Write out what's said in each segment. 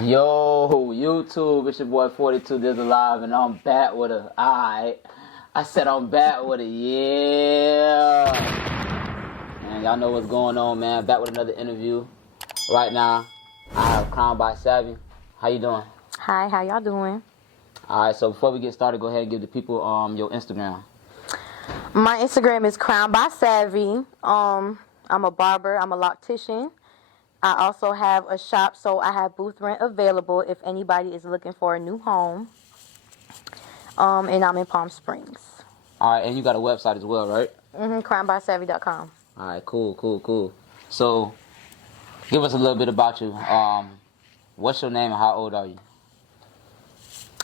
Yo, YouTube, it's your boy 42 Diz Alive, and I'm back with a, alright. I said I'm back with a, yeah. And y'all know what's going on, man. Back with another interview. Right now, I have CrownedBySavvy. How you doing? Hi, how y'all doing? Alright, so before we get started, go ahead and give the people your Instagram. My Instagram is CrownedBySavvy. I'm a barber, I'm a loctician. I also have a shop, so I have booth rent available if anybody is looking for a new home. And I'm in Palm Springs. Alright, and you got a website as well, right? CrownedBySavvy.com. Alright, cool. So, give us a little bit about you. What's your name and how old are you?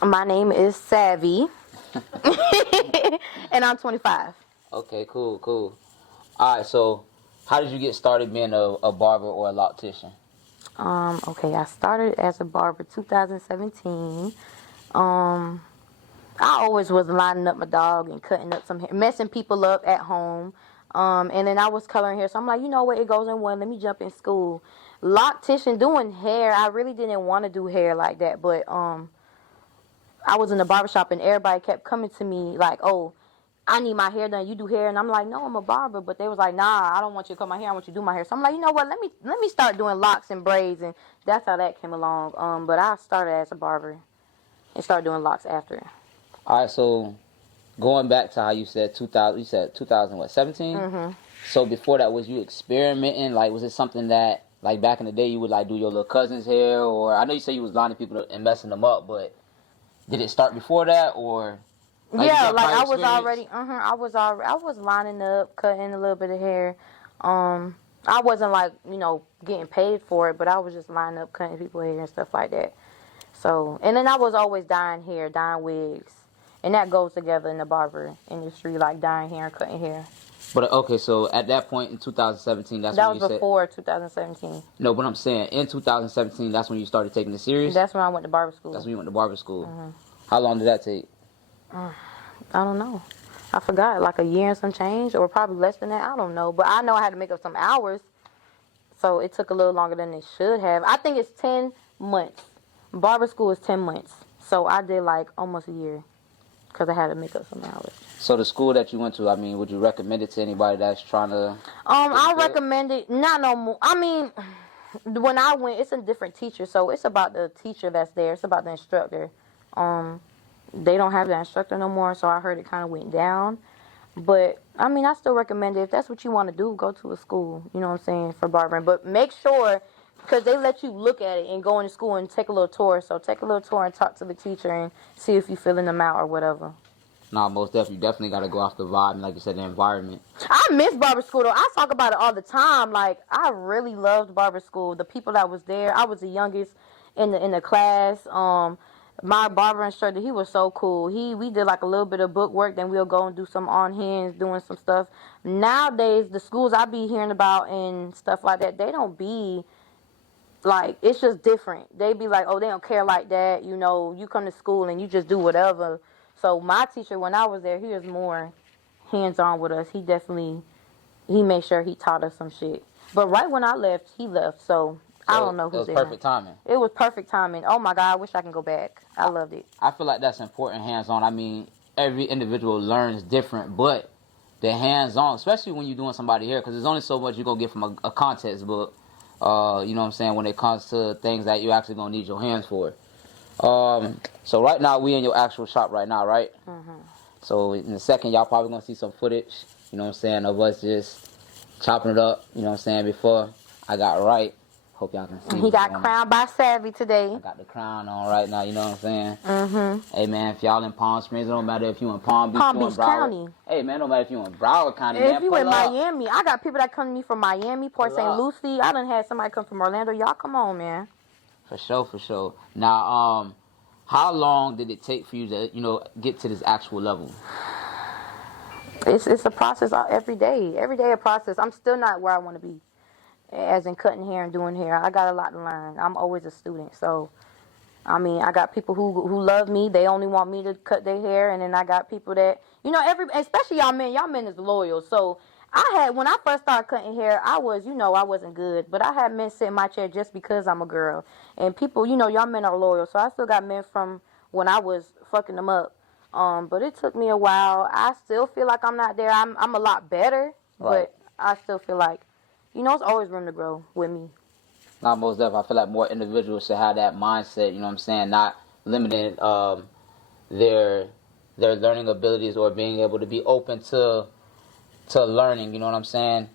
My name is Savvy. And I'm 25. Okay, cool. Alright, so how did you get started being a barber or a loctician? Okay, I started as a barber 2017. I always was lining up my dog and cutting up some hair, messing people up at home. And then I was coloring hair, so I'm like, you know what, it goes in one, let me jump in school. Loctician, doing hair, I really didn't want to do hair like that, but I was in the barbershop and everybody kept coming to me like, oh, I need my hair done, you do hair, and I'm like, no, I'm a barber, but they was like, nah, I don't want you to cut my hair, I want you to do my hair. So I'm like, you know what, let me start doing locks and braids, and that's how that came along. But I started as a barber and started doing locks after. All right, so going back to how you said 2000, you said 2017? Mm-hmm. So before that, was you experimenting? Like, was it something that, like, back in the day, you would, like, do your little cousin's hair? Or I know you said you was lining people and messing them up, but did it start before that, or? Like, yeah, like I was already, I was lining up, cutting a little bit of hair. I wasn't like, getting paid for it, but I was just lining up, cutting people's hair and stuff like that. So, and then I was always dyeing hair, dyeing wigs. And that goes together in the barber industry, like dyeing hair and cutting hair. But, okay, so at that point in 2017, that's when you said... That was before 2017. No, but I'm saying, in 2017, that's when you started taking it serious? That's when I went to barber school. That's when you went to barber school. Mm-hmm. How long did that take? I don't know. I forgot, like a year and some change, or probably less than that. I don't know. But I know I had to make up some hours, so it took a little longer than it should have. I think it's 10 months. Barber school is 10 months. So I did like almost a year because I had to make up some hours. So the school that you went to, I mean, would you recommend it to anybody that's trying to... I recommend it, not no more. I mean, when I went, it's a different teacher, so it's about the teacher that's there. It's about the instructor. They don't have the instructor no more, so I heard it kind of went down. But, I mean, I still recommend it. If that's what you want to do, go to a school, you know what I'm saying, for barbering. But make sure, because they let you look at it and go into school and take a little tour. So take a little tour and talk to the teacher and see if you're filling them out or whatever. Nah, most definitely. You definitely got to go off the vibe and, like you said, the environment. I miss barber school, though. I talk about it all the time. Like, I really loved barber school. The people that was there, I was the youngest in the class. My barber instructor, he was so cool. We did like a little bit of book work, then we'll go and do some on hands, doing some stuff. Nowadays, the schools I be hearing about and stuff like that, they don't be like, it's just different. They be like, oh, they don't care like that. You come to school and you just do whatever. So my teacher, when I was there, he was more hands-on with us. He made sure he taught us some shit. But right when I left, he left, so I don't know who's there. It was perfect timing. It was perfect timing. Oh my God, I wish I can go back. I loved it. I feel like that's important, hands-on. I mean, every individual learns different, but the hands-on, especially when you're doing somebody here, because there's only so much you're going to get from a context book, you know what I'm saying, when it comes to things that you're actually going to need your hands for. So right now, we in your actual shop right now, right? Mm-hmm. So in a second, y'all probably going to see some footage, you know what I'm saying, of us just chopping it up, you know what I'm saying, before I got right. Hope y'all can see. He got CrownedBySavvy today. I got the crown on right now, you know what I'm saying? Mm-hmm. Hey, man, if y'all in Palm Springs, it don't matter if you in Palm Beach, County. Hey, man, no matter if you in Broward County, If man, you in up. Miami, I got people that come to me from Miami, Port St. Lucie. I done had somebody come from Orlando. Y'all come on, man. For sure. Now, how long did it take for you to, get to this actual level? It's a process every day. Every day a process. I'm still not where I want to be, as in cutting hair and doing hair. I got a lot to learn. I'm always a student. So, I mean, I got people who love me. They only want me to cut their hair. And then I got people that, especially y'all men. Y'all men is loyal. So, When I first started cutting hair, I wasn't good, but I had men sit in my chair just because I'm a girl. And people, y'all men are loyal, so I still got men from when I was fucking them up. But it took me a while. I still feel like I'm not there. I'm a lot better, Right. but I still feel like, it's always room to grow with me. Not most definitely. I feel like more individuals should have that mindset. You know what I'm saying? Not limiting their learning abilities or being able to be open to learning. You know what I'm saying?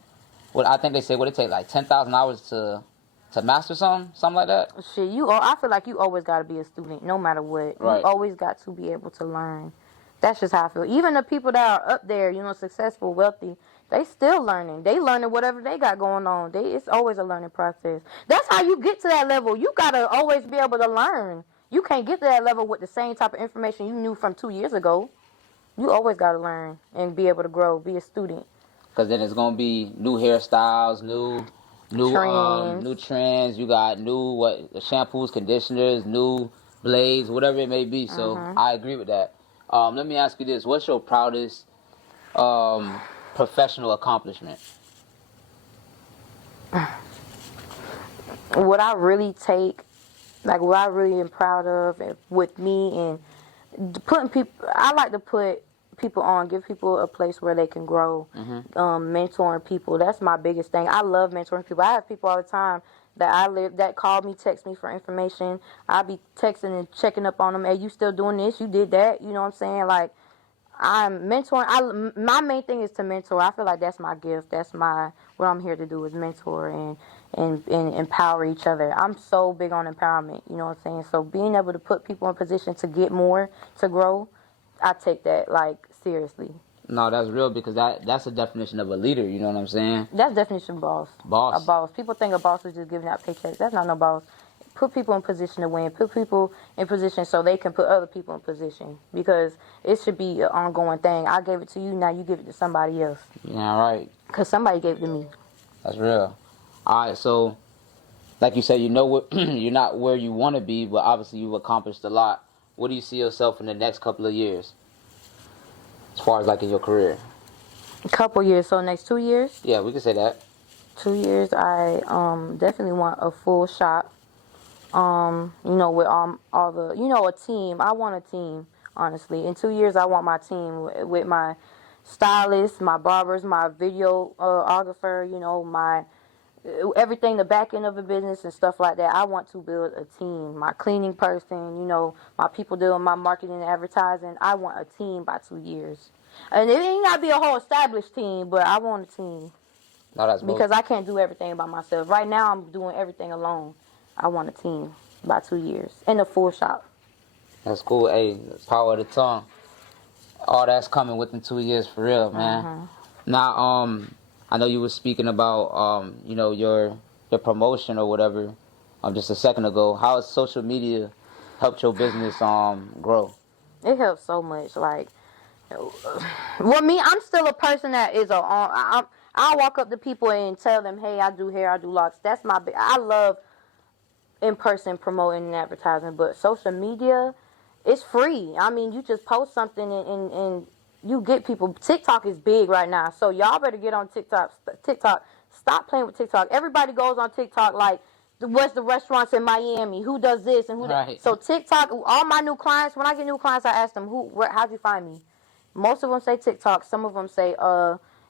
What I think they say, what it take like 10,000 hours to master something like that. Shit, I feel like you always got to be a student, no matter what. Right. You always got to be able to learn. That's just how I feel. Even the people that are up there, successful, wealthy, they still learning. They learning whatever they got going on. It's always a learning process. That's how you get to that level. You got to always be able to learn. You can't get to that level with the same type of information you knew from 2 years ago. You always got to learn and be able to grow, be a student. Because then it's going to be new hairstyles, new trends. You got new shampoos, conditioners, new blades, whatever it may be. So I agree with that. Let me ask you this: what's your proudest professional accomplishment? What I really am proud of with me and putting people, I like to put people on, give people a place where they can grow, mentoring people. That's my biggest thing. I love mentoring people. I have people all the time that call me, text me for information. I'll be texting and checking up on them. Hey, you still doing this? You did that? You know what I'm saying? Like, I'm mentoring. My main thing is to mentor. I feel like that's my gift. What I'm here to do is mentor and empower each other. I'm so big on empowerment. You know what I'm saying? So being able to put people in position to get more, to grow, I take that seriously. No, that's real, because that's a definition of a leader. You know what I'm saying? That's definition of boss. Boss. A boss. People think a boss is just giving out paychecks. That's not no boss. Put people in position to win. Put people in position so they can put other people in position, because it should be an ongoing thing. I gave it to you, now you give it to somebody else. Yeah, right. Because somebody gave it to me. That's real. All right, so like you said, you're not where you want to be, but obviously you've accomplished a lot. What do you see yourself in the next couple of years, as far as in your career? A couple years, so next 2 years? Yeah, we can say that. 2 years, I definitely want a full shop. With all the, a team. I want a team, honestly. In 2 years, I want my team with my stylist, my barbers, my videographer, my everything, the back end of the business and stuff like that. I want to build a team. My cleaning person, my people doing my marketing and advertising. I want a team by 2 years. And it ain't got to be a whole established team, but I want a team. No, that's because I can't do everything by myself. Right now, I'm doing everything alone. I want a team by 2 years in a full shop. That's cool. Hey, power of the tongue. All that's coming within 2 years, for real, man. Now, I know you were speaking about, your promotion or whatever, just a second ago. How has social media helped your business grow? It helps so much. Me, I'm still a person that is I'll walk up to people and tell them, hey, I do hair, I do locks. That's I love in-person promoting and advertising, but social media, it's free. I mean, you just post something and you get people. TikTok is big right now, so y'all better get on TikTok. Stop playing with TikTok. Everybody goes on TikTok what's the restaurants in Miami? Who does this and who right. So TikTok, all my new clients, when I get new clients, I ask them, how'd you find me? Most of them say TikTok. Some of them say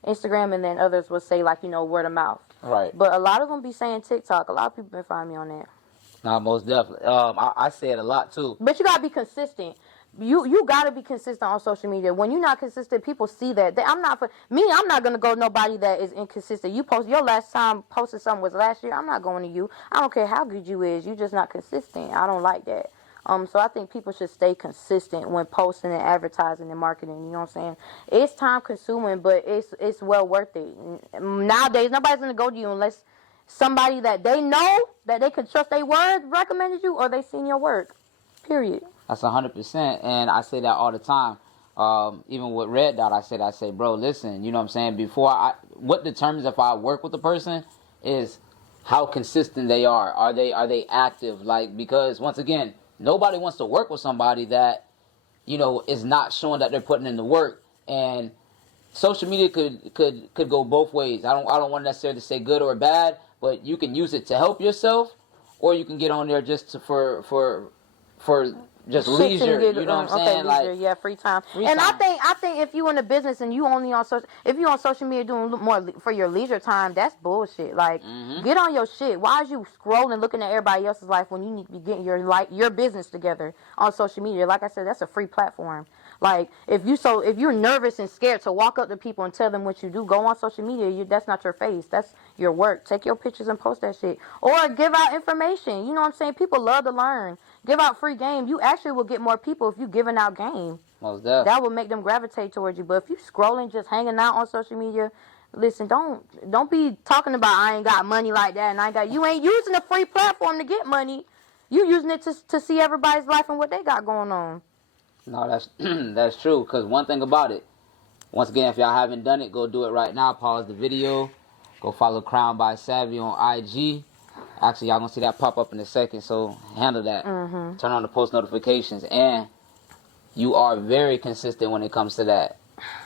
Instagram, and then others will say word of mouth. Right. But a lot of them be saying TikTok. A lot of people been finding me on that. No, most definitely. I say it a lot too. But you gotta be consistent. You gotta be consistent on social media. When you're not consistent, people see that. I'm not gonna go nobody that is inconsistent. You post your last time posted something was last year. I'm not going to you. I don't care how good you is. You just not consistent. I don't like that. So I think people should stay consistent when posting and advertising and marketing. You know what I'm saying? It's time consuming, but it's well worth it. Nowadays, nobody's gonna go to you unless somebody that they know, that they can trust their word, recommended you, or they seen your work. Period. That's 100%, and I say that all the time. Even with Red Dot, I say, bro, listen, you know what I'm saying? What determines if I work with a person is how consistent they are. Are they active? Because once again, nobody wants to work with somebody that, is not showing that they're putting in the work. And social media could go both ways. I don't want necessarily to say good or bad, but you can use it to help yourself, or you can get on there just for just Shit leisure. get, You know what I'm okay, saying? leisure, Like yeah, free time. free And time. I think if you in a business and you only on social, if you on social media doing more for your leisure time, that's bullshit. Like, get on your shit. Why is you scrolling, looking at everybody else's life when you need to be getting your business together on social media? Like I said, that's a free platform. Like, if you're nervous and scared to walk up to people and tell them what you do, go on social media. That's not your face. That's your work. Take your pictures and post that shit. Or give out information. You know what I'm saying? People love to learn. Give out free game. You actually will get more people if you giving out game. Most definitely. That will make them gravitate towards you. But if you scrolling, just hanging out on social media, listen, don't be talking about I ain't got money like that and I ain't got. You ain't using a free platform to get money. You using it to see everybody's life and what they got going on. No, that's that's true. Cause one thing about it, once again, if y'all haven't done it, go do it right now. Pause the video. Go follow CrownedBySavvy on IG. Actually, y'all gonna see that pop up in a second. So handle that. Turn on the post notifications, and you are very consistent when it comes to that.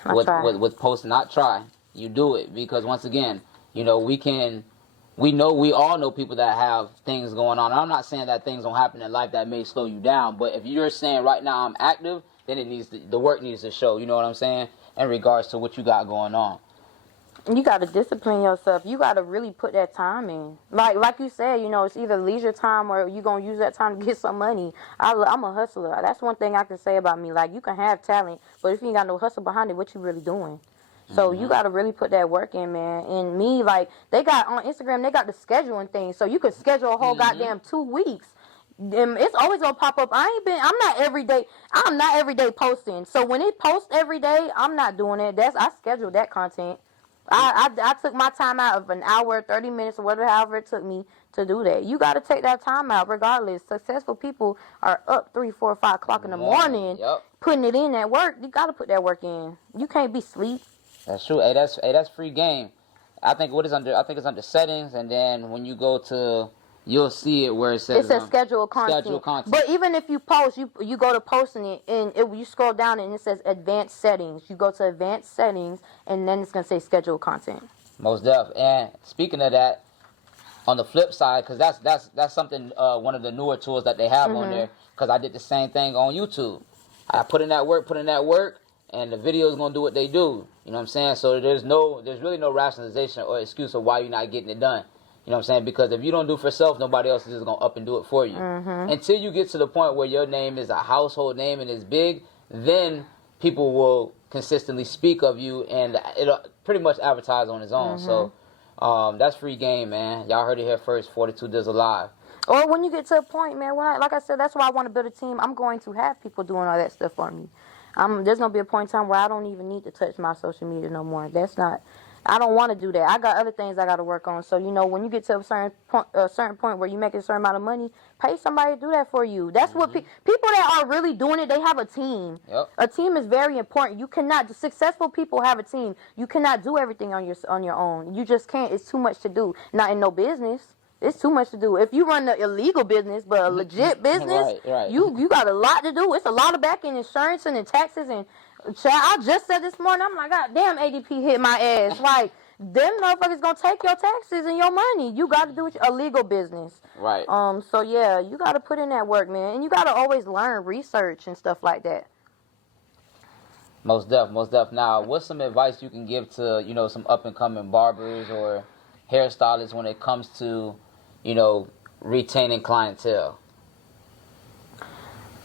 With posting, not try. You do it because once again, you know we all know people that have things going on. I'm not saying that things don't happen in life that may slow you down, but if you're saying right now I'm active, then the work needs to show. You know what I'm saying? In regards to what you got going on. You got to discipline yourself. You got to really put that time in. Like you said, you know, it's either leisure time or you going to use that time to get some money. I'm a hustler. That's one thing I can say about me. Like, you can have talent, but if you ain't got no hustle behind it, what you really doing? So you got to really put that work in, man. And me, like, they got on Instagram, they got the scheduling thing. So you could schedule a whole goddamn 2 weeks. And it's always gonna pop up. I'm not every day posting. So when it posts every day, I'm not doing it. I scheduled that content. I took my time out of an hour, 30 minutes, or whatever, however it took me to do that. You got to take that time out regardless. Successful people are up 3, 4, 5 o'clock in the morning, putting it in at work. You got to put that work in. You can't be sleep. That's true. Hey, that's free game. I think it's under settings, and then when you go to, you'll see it where it says it says schedule content. Schedule content. But even if you post, you go to posting it, and you scroll down and it says advanced settings. You go to advanced settings, and then it's gonna say schedule content. Most def. And speaking of that, on the flip side, because that's something one of the newer tools that they have on there. Because I did the same thing on YouTube. I put in that work, and the video is gonna do what they do. You know what I'm saying? So there's really no rationalization or excuse of why you're not getting it done. You know what I'm saying? Because if you don't do it for self, nobody else is just going to up and do it for you. Until you get to the point where your name is a household name and is big, then people will consistently speak of you and it'll pretty much advertise on its own. So that's free game, man. Y'all heard it here first. 42 Dizzle Live. Or when you get to a point, man, like I said, that's why I want to build a team. I'm going to have people doing all that stuff for me. There's going to be a point in time where I don't even need to touch my social media no more. I don't want to do that. I got other things I got to work on. So, you know, when you get to a certain point where you make a certain amount of money, pay somebody to do that for you. That's what people that are really doing it, they have a team. A team is very important. You cannot, successful people have a team. You cannot do everything on your own. You just can't. It's too much to do. Not in no business. It's too much to do. If you run an illegal business, but a legit business, right. you got a lot to do. It's a lot of back end insurance and taxes and I just said this morning, I'm like, God damn, ADP hit my ass. Like, them motherfuckers gonna take your taxes and your money. You got to do a legal business. Right. So yeah, you got to put in that work, man, and you got to always learn, research and stuff like that. Most def. Now, what's some advice you can give to, you know, some up and coming barbers or hairstylists when it comes to, you know, retaining clientele?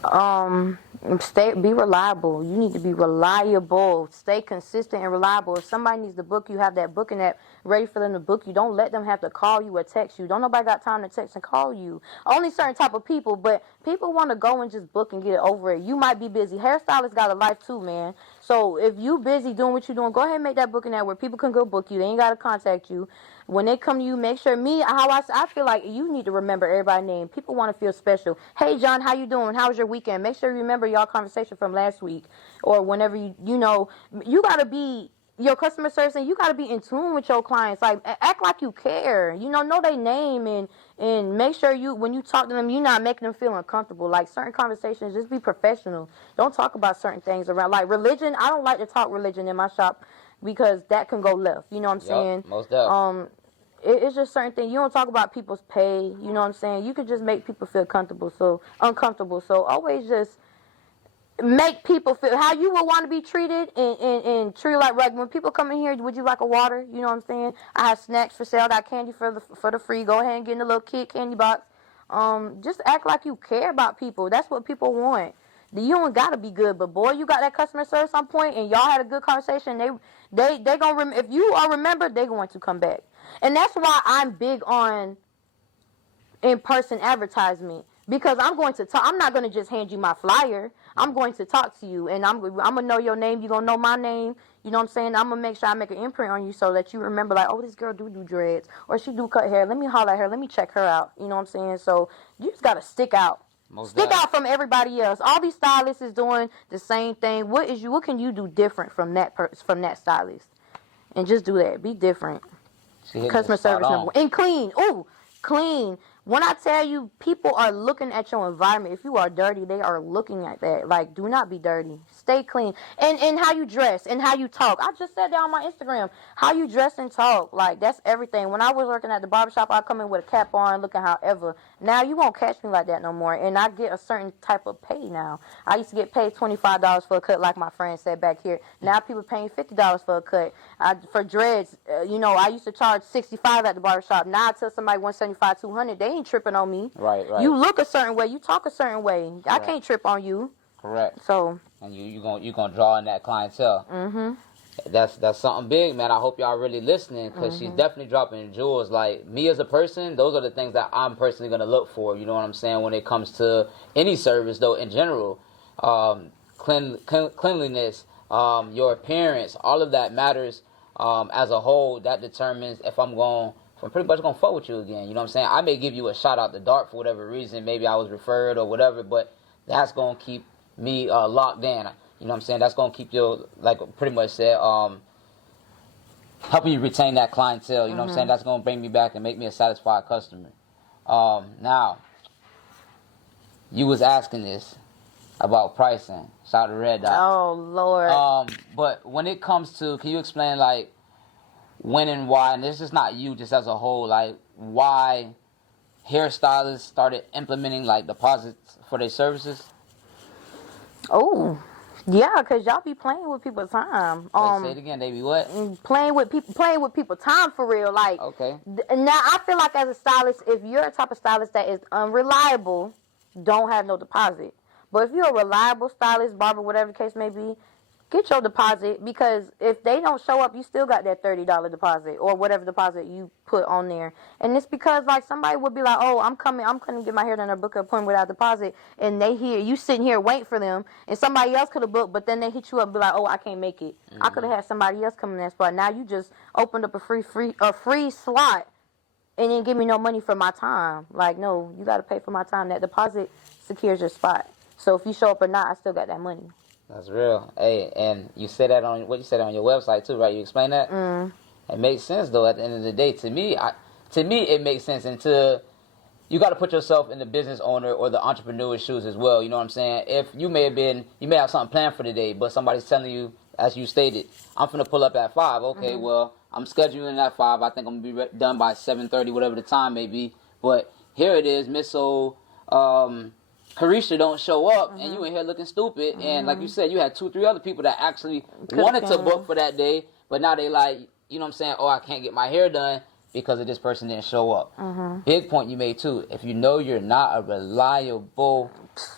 Be reliable. You need to be reliable. Stay consistent and reliable. If somebody needs to book you, have that booking app ready for them to book you. Don't let them have to call you or text you. Don't nobody got time to text and call you. Only certain type of people, but people want to go and just book and get it over it. You might be busy. Hairstylists got a life too, man. So if you busy doing what you're doing, go ahead and make that booking app where people can go book you. They ain't got to contact you. When they come to you, make sure I feel like you need to remember everybody's name. People want to feel special. Hey, John, how you doing? How was your weekend? Make sure you remember y'all conversation from last week or whenever you know, you got to be your customer service and you got to be in tune with your clients. Like, act like you care. You know their name and make sure when you talk to them, you're not making them feel uncomfortable. Like, certain conversations, just be professional. Don't talk about certain things around. Like, religion, I don't like to talk religion in my shop. because that can go left. You know what I'm saying? Most definitely. It's just certain things. You don't talk about people's pay. You know what I'm saying? You can just make people feel uncomfortable. So always just make people feel how you would want to be treated and treat like when people come in here, would you like a water? You know what I'm saying? I have snacks for sale. I got candy for the free. Go ahead and get in a little kid candy box. Just act like you care about people. That's what people want. You don't gotta be good, but boy, you got that customer service on point, and y'all had a good conversation. They gonna if you are remembered, they going to come back, and that's why I'm big on in-person advertisement, because I'm going to talk. I'm not going to just hand you my flyer. I'm going to talk to you, and I'm going to know your name. You're going to know my name. You know what I'm saying? I'm going to make sure I make an imprint on you so that you remember, like, oh, this girl do dreads, or she do cut hair. Let me holler at her. Let me check her out. You know what I'm saying? So you just got to stick out. Stick out from everybody else. All these stylists is doing the same thing. What can you do different from that stylist? And just do that. Be different. Customer service number one. And clean. Ooh, clean. When I tell you, people are looking at your environment. If you are dirty, they are looking at that. Like, do not be dirty. Stay clean. And how you dress and how you talk. I just said that on my Instagram. How you dress and talk. Like, that's everything. When I was working at the barbershop, I'd come in with a cap on, looking however. Now, you won't catch me like that no more. And I get a certain type of pay now. I used to get paid $25 for a cut, like my friend said back here. Now, people paying $50 for a cut. For dreads, I used to charge $65 at the barbershop. Now, I tell somebody $175, $200, they ain't tripping on me. Right. You look a certain way, you talk a certain way. Correct. I can't trip on you. Correct. So. And you gonna draw in that clientele. Mm-hmm. That's something big, man. I hope y'all really listening, because she's definitely dropping jewels. Like, me as a person, those are the things that I'm personally gonna look for. You know what I'm saying? When it comes to any service, though, in general, cleanliness, your appearance, all of that matters. As a whole, that determines if I'm pretty much gonna fuck with you again. You know what I'm saying? I may give you a shot out the dark for whatever reason. Maybe I was referred or whatever, but that's gonna keep me locked in. You know what I'm saying? That's gonna keep you, like pretty much said, helping you retain that clientele. You know what I'm saying? That's gonna bring me back and make me a satisfied customer. Now, you was asking this about pricing. Shout out to Red Dot. Oh Lord. But when it comes to, can you explain like when and why, and this is not you, just as a whole, like why hairstylists started implementing like deposits for their services? Oh, yeah, because y'all be playing with people's time. Say it again, they be what? Playing with people's time for real. Like, okay. Now I feel like as a stylist, if you're a type of stylist that is unreliable, don't have no deposit. But if you're a reliable stylist, barber, whatever the case may be, get your deposit, because if they don't show up, you still got that $30 deposit or whatever deposit you put on there. And it's because like somebody would be like, oh, I'm coming to get my hair done or book an appointment without deposit, and they hear you sitting here waiting for them, and somebody else could have booked, but then they hit you up and be like, oh, I can't make it. I could have had somebody else come in that spot. Now you just opened up a free slot and didn't give me no money for my time. Like, no, you got to pay for my time. That deposit secures your spot. So if you show up or not, I still got that money. That's real. Hey, and you said that on on your website too, right? You explained that. It makes sense though. At the end of the day, to me, it makes sense. Until you got to put yourself in the business owner or the entrepreneur's shoes as well. You know what I'm saying? If you may have something planned for the day, but somebody's telling you, as you stated, I'm finna pull up at 5. Okay, well, I'm scheduling at 5. I think I'm gonna be done by 7:30, whatever the time may be. But here it is, Miss Carisha don't show up, and you in here looking stupid. And like you said, you had 2-3 other people that actually wanted to book for that day, but now they like, you know what I'm saying, oh, I can't get my hair done because of this person didn't show up. Big point you made too. If you know you're not a reliable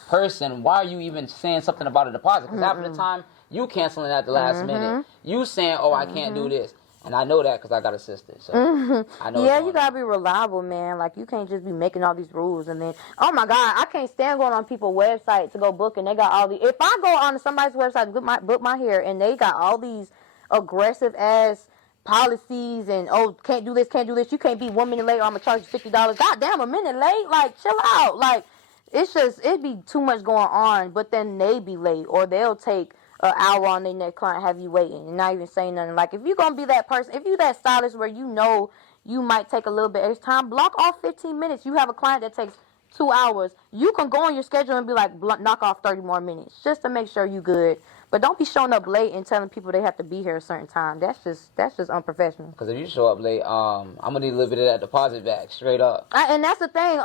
person, why are you even saying something about a deposit? Because half of the time, you canceling at the last minute. You saying, oh, I can't do this. And I know that because I got a sister. So I know. Yeah, you got to be reliable, man. Like, you can't just be making all these rules. And then, oh, my God, I can't stand going on people's website to go book. And they got all these. If I go on somebody's website to book my hair, and they got all these aggressive-ass policies and, oh, can't do this, you can't be 1 minute late or I'm going to charge you $50. God damn, a minute late? Like, chill out. Like, it'd be too much going on. But then they be late, or they'll take an hour on their next client, have you waiting and not even saying nothing. Like, if you're gonna be that person, if you that stylist where you know you might take a little bit extra time, block off 15 minutes. You have a client that takes 2 hours. You can go on your schedule and be like, knock off 30 more minutes just to make sure you good. But don't be showing up late and telling people they have to be here a certain time. That's just unprofessional. Because if you show up late, I'm gonna need a little bit of that deposit back, straight up. And that's the thing.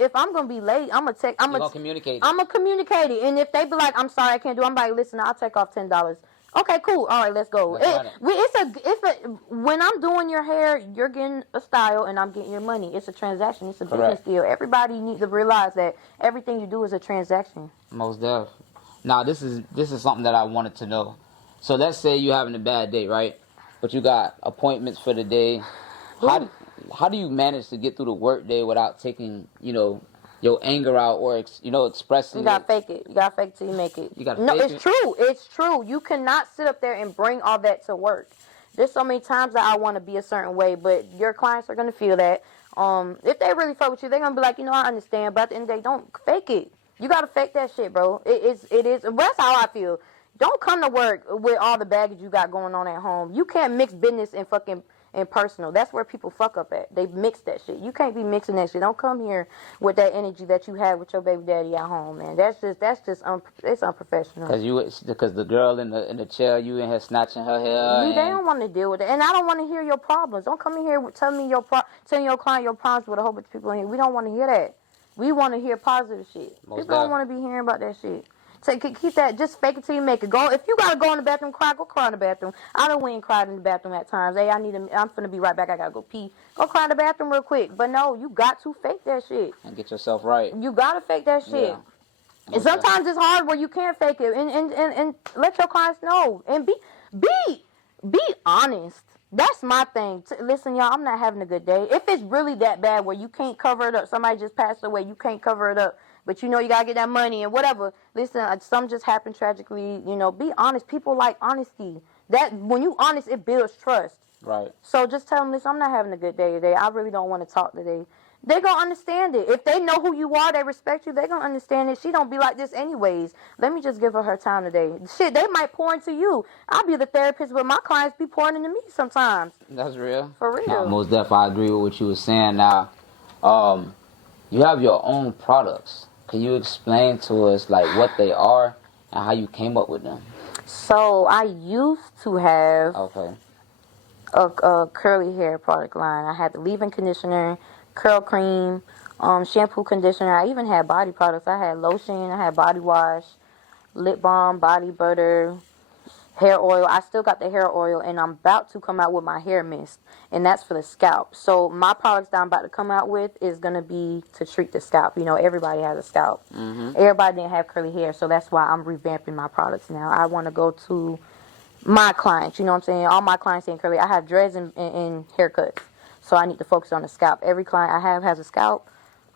If I'm gonna be late, I'm gonna communicate. I'm gonna communicate it. And if they be like, I'm sorry, I can't do it, I'm like, listen, I'll take off $10. Okay, cool. All right, let's go. When I'm doing your hair, you're getting a style and I'm getting your money. It's a transaction. It's a business deal. Everybody needs to realize that everything you do is a transaction. Most definitely. Now, this is something that I wanted to know. So let's say you're having a bad day, right? But you got appointments for the day. How do you manage to get through the work day without taking, your anger out or, expressing You gotta fake it. You gotta fake it till you make it. It's true. It's true. You cannot sit up there and bring all that to work. There's so many times that I want to be a certain way, but your clients are gonna feel that. If they really fuck with you, they're gonna be like, I understand. But at the end of the day, don't fake it. You gotta fake that shit, bro. It is. That's how I feel. Don't come to work with all the baggage you got going on at home. You can't mix business and personal. That's where people fuck up at. They mix that shit. You can't be mixing that shit. Don't come here with that energy that you have with your baby daddy at home, man. It's unprofessional. Because the girl in the chair, you in here snatching her hair. They don't want to deal with it, and I don't want to hear your problems. Don't come in here telling your client your problems with a whole bunch of people in here. We don't want to hear that. We want to hear positive shit. People don't want to be hearing about that shit. So keep that. Just fake it till you make it. Go if you gotta go in the bathroom, go cry in the bathroom. I done went and cried in the bathroom at times. Hey, I'm finna be right back. I gotta go pee. Go cry in the bathroom real quick. But no, you got to fake that shit and get yourself right. You gotta fake that shit. Yeah. And sometimes it's hard where you can't fake it. And let your clients know and be honest. That's my thing. Listen, y'all, I'm not having a good day. If it's really that bad where you can't cover it up, somebody just passed away, you can't cover it up. But you gotta get that money and whatever. Listen, something just happened tragically. Be honest. People like honesty. That when you honest, it builds trust. Right. So just tell them, listen, I'm not having a good day today. I really don't want to talk today. They gonna understand it. If they know who you are, they respect you, they gonna understand it. She don't be like this anyways. Let me just give her time today. Shit, they might pour into you. I'll be the therapist, but my clients be pouring into me sometimes. That's real. For real. Now, most definitely, I agree with what you were saying. Now, you have your own products. Can you explain to us what they are and how you came up with them? So I used to have a curly hair product line. I had the leave-in conditioner, curl cream, shampoo, conditioner. I even had body products. I had lotion, I had body wash, lip balm, body butter, hair oil. I still got the hair oil, and I'm about to come out with my hair mist, and that's for the scalp. So my products that I'm about to come out with is going to be to treat the scalp. Everybody has a scalp. Mm-hmm. Everybody didn't have curly hair, so that's why I'm revamping my products now. I want to go to my clients, you know what I'm saying? All my clients ain't curly. I have dreads and haircuts, so I need to focus on the scalp. Every client I have has a scalp.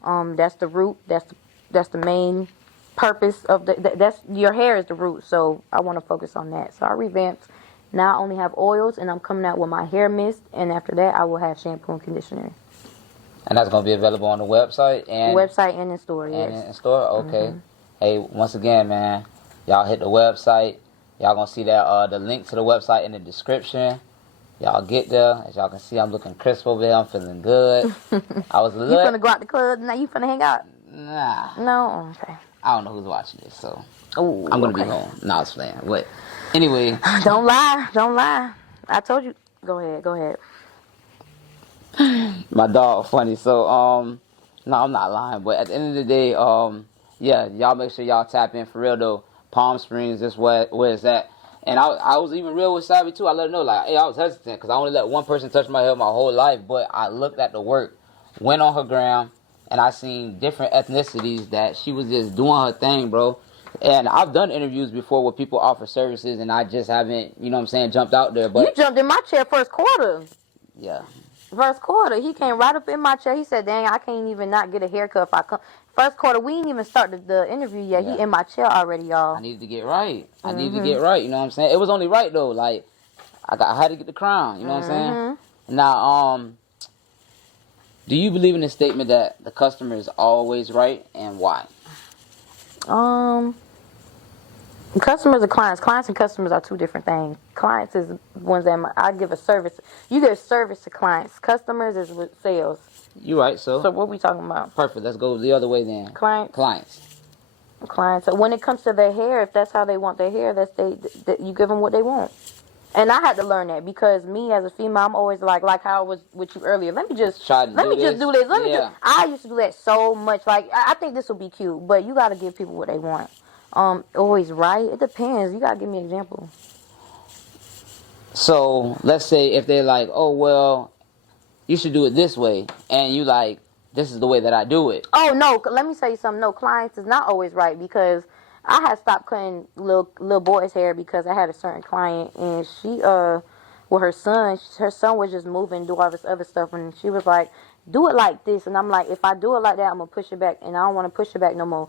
That's the root. That's the main purpose of that's your hair is the root, so I want to focus on that. So I revamped. Now I only have oils, and I'm coming out with my hair mist, and after that I will have shampoo and conditioner. And that's going to be available on the website and in store. Yes. In store. Okay. Mm-hmm. Hey, once again, man, y'all hit the website. Y'all gonna see that the link to the website in the description. Y'all get there. As y'all can see, I'm looking crisp over here. I'm feeling good. I was a little. You finna go out the club now? You finna hang out? Nah. No. Okay. I don't know who's watching this, so I'm gonna be home. No, I was playing. But anyway, don't lie. I told you. Go ahead. My dog funny. So no, I'm not lying. But at the end of the day, yeah, y'all make sure y'all tap in for real though. Palm Springs is where it's at. And I was even real with Savvy too. I let her know hey, I was hesitant because I only let one person touch my hair my whole life. But I looked at the work, went on her gram, and I seen different ethnicities that she was just doing her thing, bro. And I've done interviews before where people offer services, and I just haven't, jumped out there. But you jumped in my chair first quarter. Yeah. First quarter, he came right up in my chair. He said, "Dang, I can't even not get a haircut if I come." First quarter, we didn't even start the interview yet. Yeah. He in my chair already, y'all. I needed to get right. I needed to get right. You know what I'm saying? It was only right though. I had to get the crown. You know what I'm saying? Now, do you believe in the statement that the customer is always right, and why? Customers and clients. Clients and customers are two different things. Clients is ones that I give a service. You give service to clients. Customers is with sales. You're right. So what we talking about? perfect. Let's go the other way then. Clients. So when it comes to their hair, if that's how they want their hair, you give them what they want. And I had to learn that because me as a female, I'm always like how I was with you earlier. Let me just do this. I used to do that so much. Like I think this will be cute, but you got to give people what they want. Always right? It depends. You got to give me an example. So let's say if they're like, oh well, you should do it this way, and you like, this is the way that I do it. Oh no, let me tell you something. No, clients is not always right because I had stopped cutting little boys' hair because I had a certain client and she with her son was just moving, do all this other stuff, and she was like, do it like this, and I'm like, if I do it like that, I'm gonna push it back, and I don't want to push it back no more.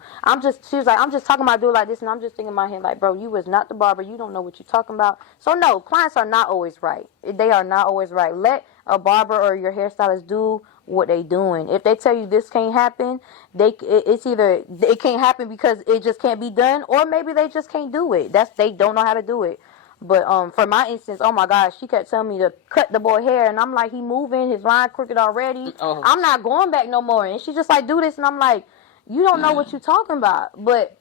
She was like, I'm just talking about do it like this, and I'm just thinking in my head like, bro, you was not the barber, you don't know what you're talking about. So no, clients are not always right. They are not always right. Let a barber or your hairstylist do what they doing. If they tell you this can't happen, it's either it can't happen because it just can't be done, or maybe they just can't do it. They don't know how to do it. But for my instance, oh my gosh, she kept telling me to cut the boy hair, and I'm like, he moving, his line crooked already. Oh. I'm not going back no more. And she just like, do this, and I'm like, you don't know what you're talking about. But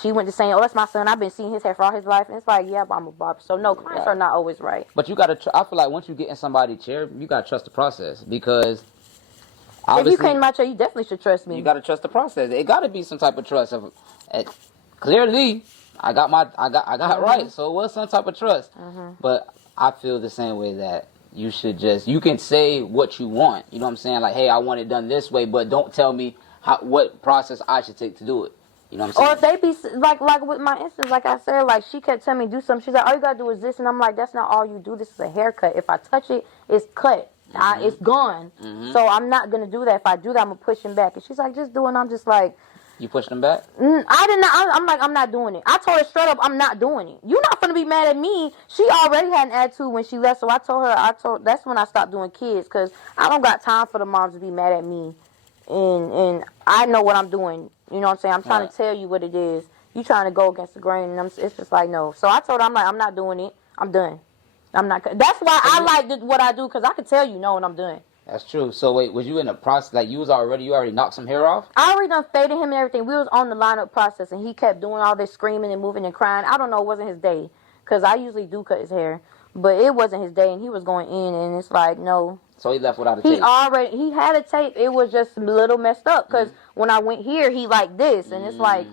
she went to saying, oh, that's my son. I've been seeing his hair for all his life. And it's like, yeah, but I'm a barber. So no, clients are not always right. But you got to, I feel like once you get in somebody's chair, you got to trust the process because if you came in my chair, you definitely should trust me. You got to trust the process. It got to be some type of trust. Clearly, I got it right. So it was some type of trust. But I feel the same way that you should you can say what you want. You know what I'm saying? Like, hey, I want it done this way, but don't tell me what process I should take to do it. You know what I'm saying? Or if they be like with my instance, like I said, like she kept telling me to do something. She's like, all you gotta do is this, and I'm like, that's not all you do. This is a haircut. If I touch it, it's cut. It's gone. So I'm not gonna do that. If I do that, I'm gonna push him back. And she's like, just do it. And I'm just like, you pushed him back? I did not. I'm like, I'm not doing it. I told her straight up, I'm not doing it. You're not gonna be mad at me. She already had an attitude when she left, so I told her. That's when I stopped doing kids because I don't got time for the moms to be mad at me, and I know what I'm doing. You know what I'm saying? I'm trying to tell you what it is. You trying to go against the grain, and it's just like, no. So I told her, I'm like, I'm not doing it. I'm done. I'm not. That's why I like what I do, because I can tell you no, and I'm done. That's true. So wait, was you in the process, like you already knocked some hair off? I already done faded him and everything. We was on the lineup process, and he kept doing all this screaming and moving and crying. I don't know, it wasn't his day, because I usually do cut his hair. But it wasn't his day, and he was going in, and it's like, no. So he left without a tape? He had a tape. It was just a little messed up, because when I went here, he like this, and it's like,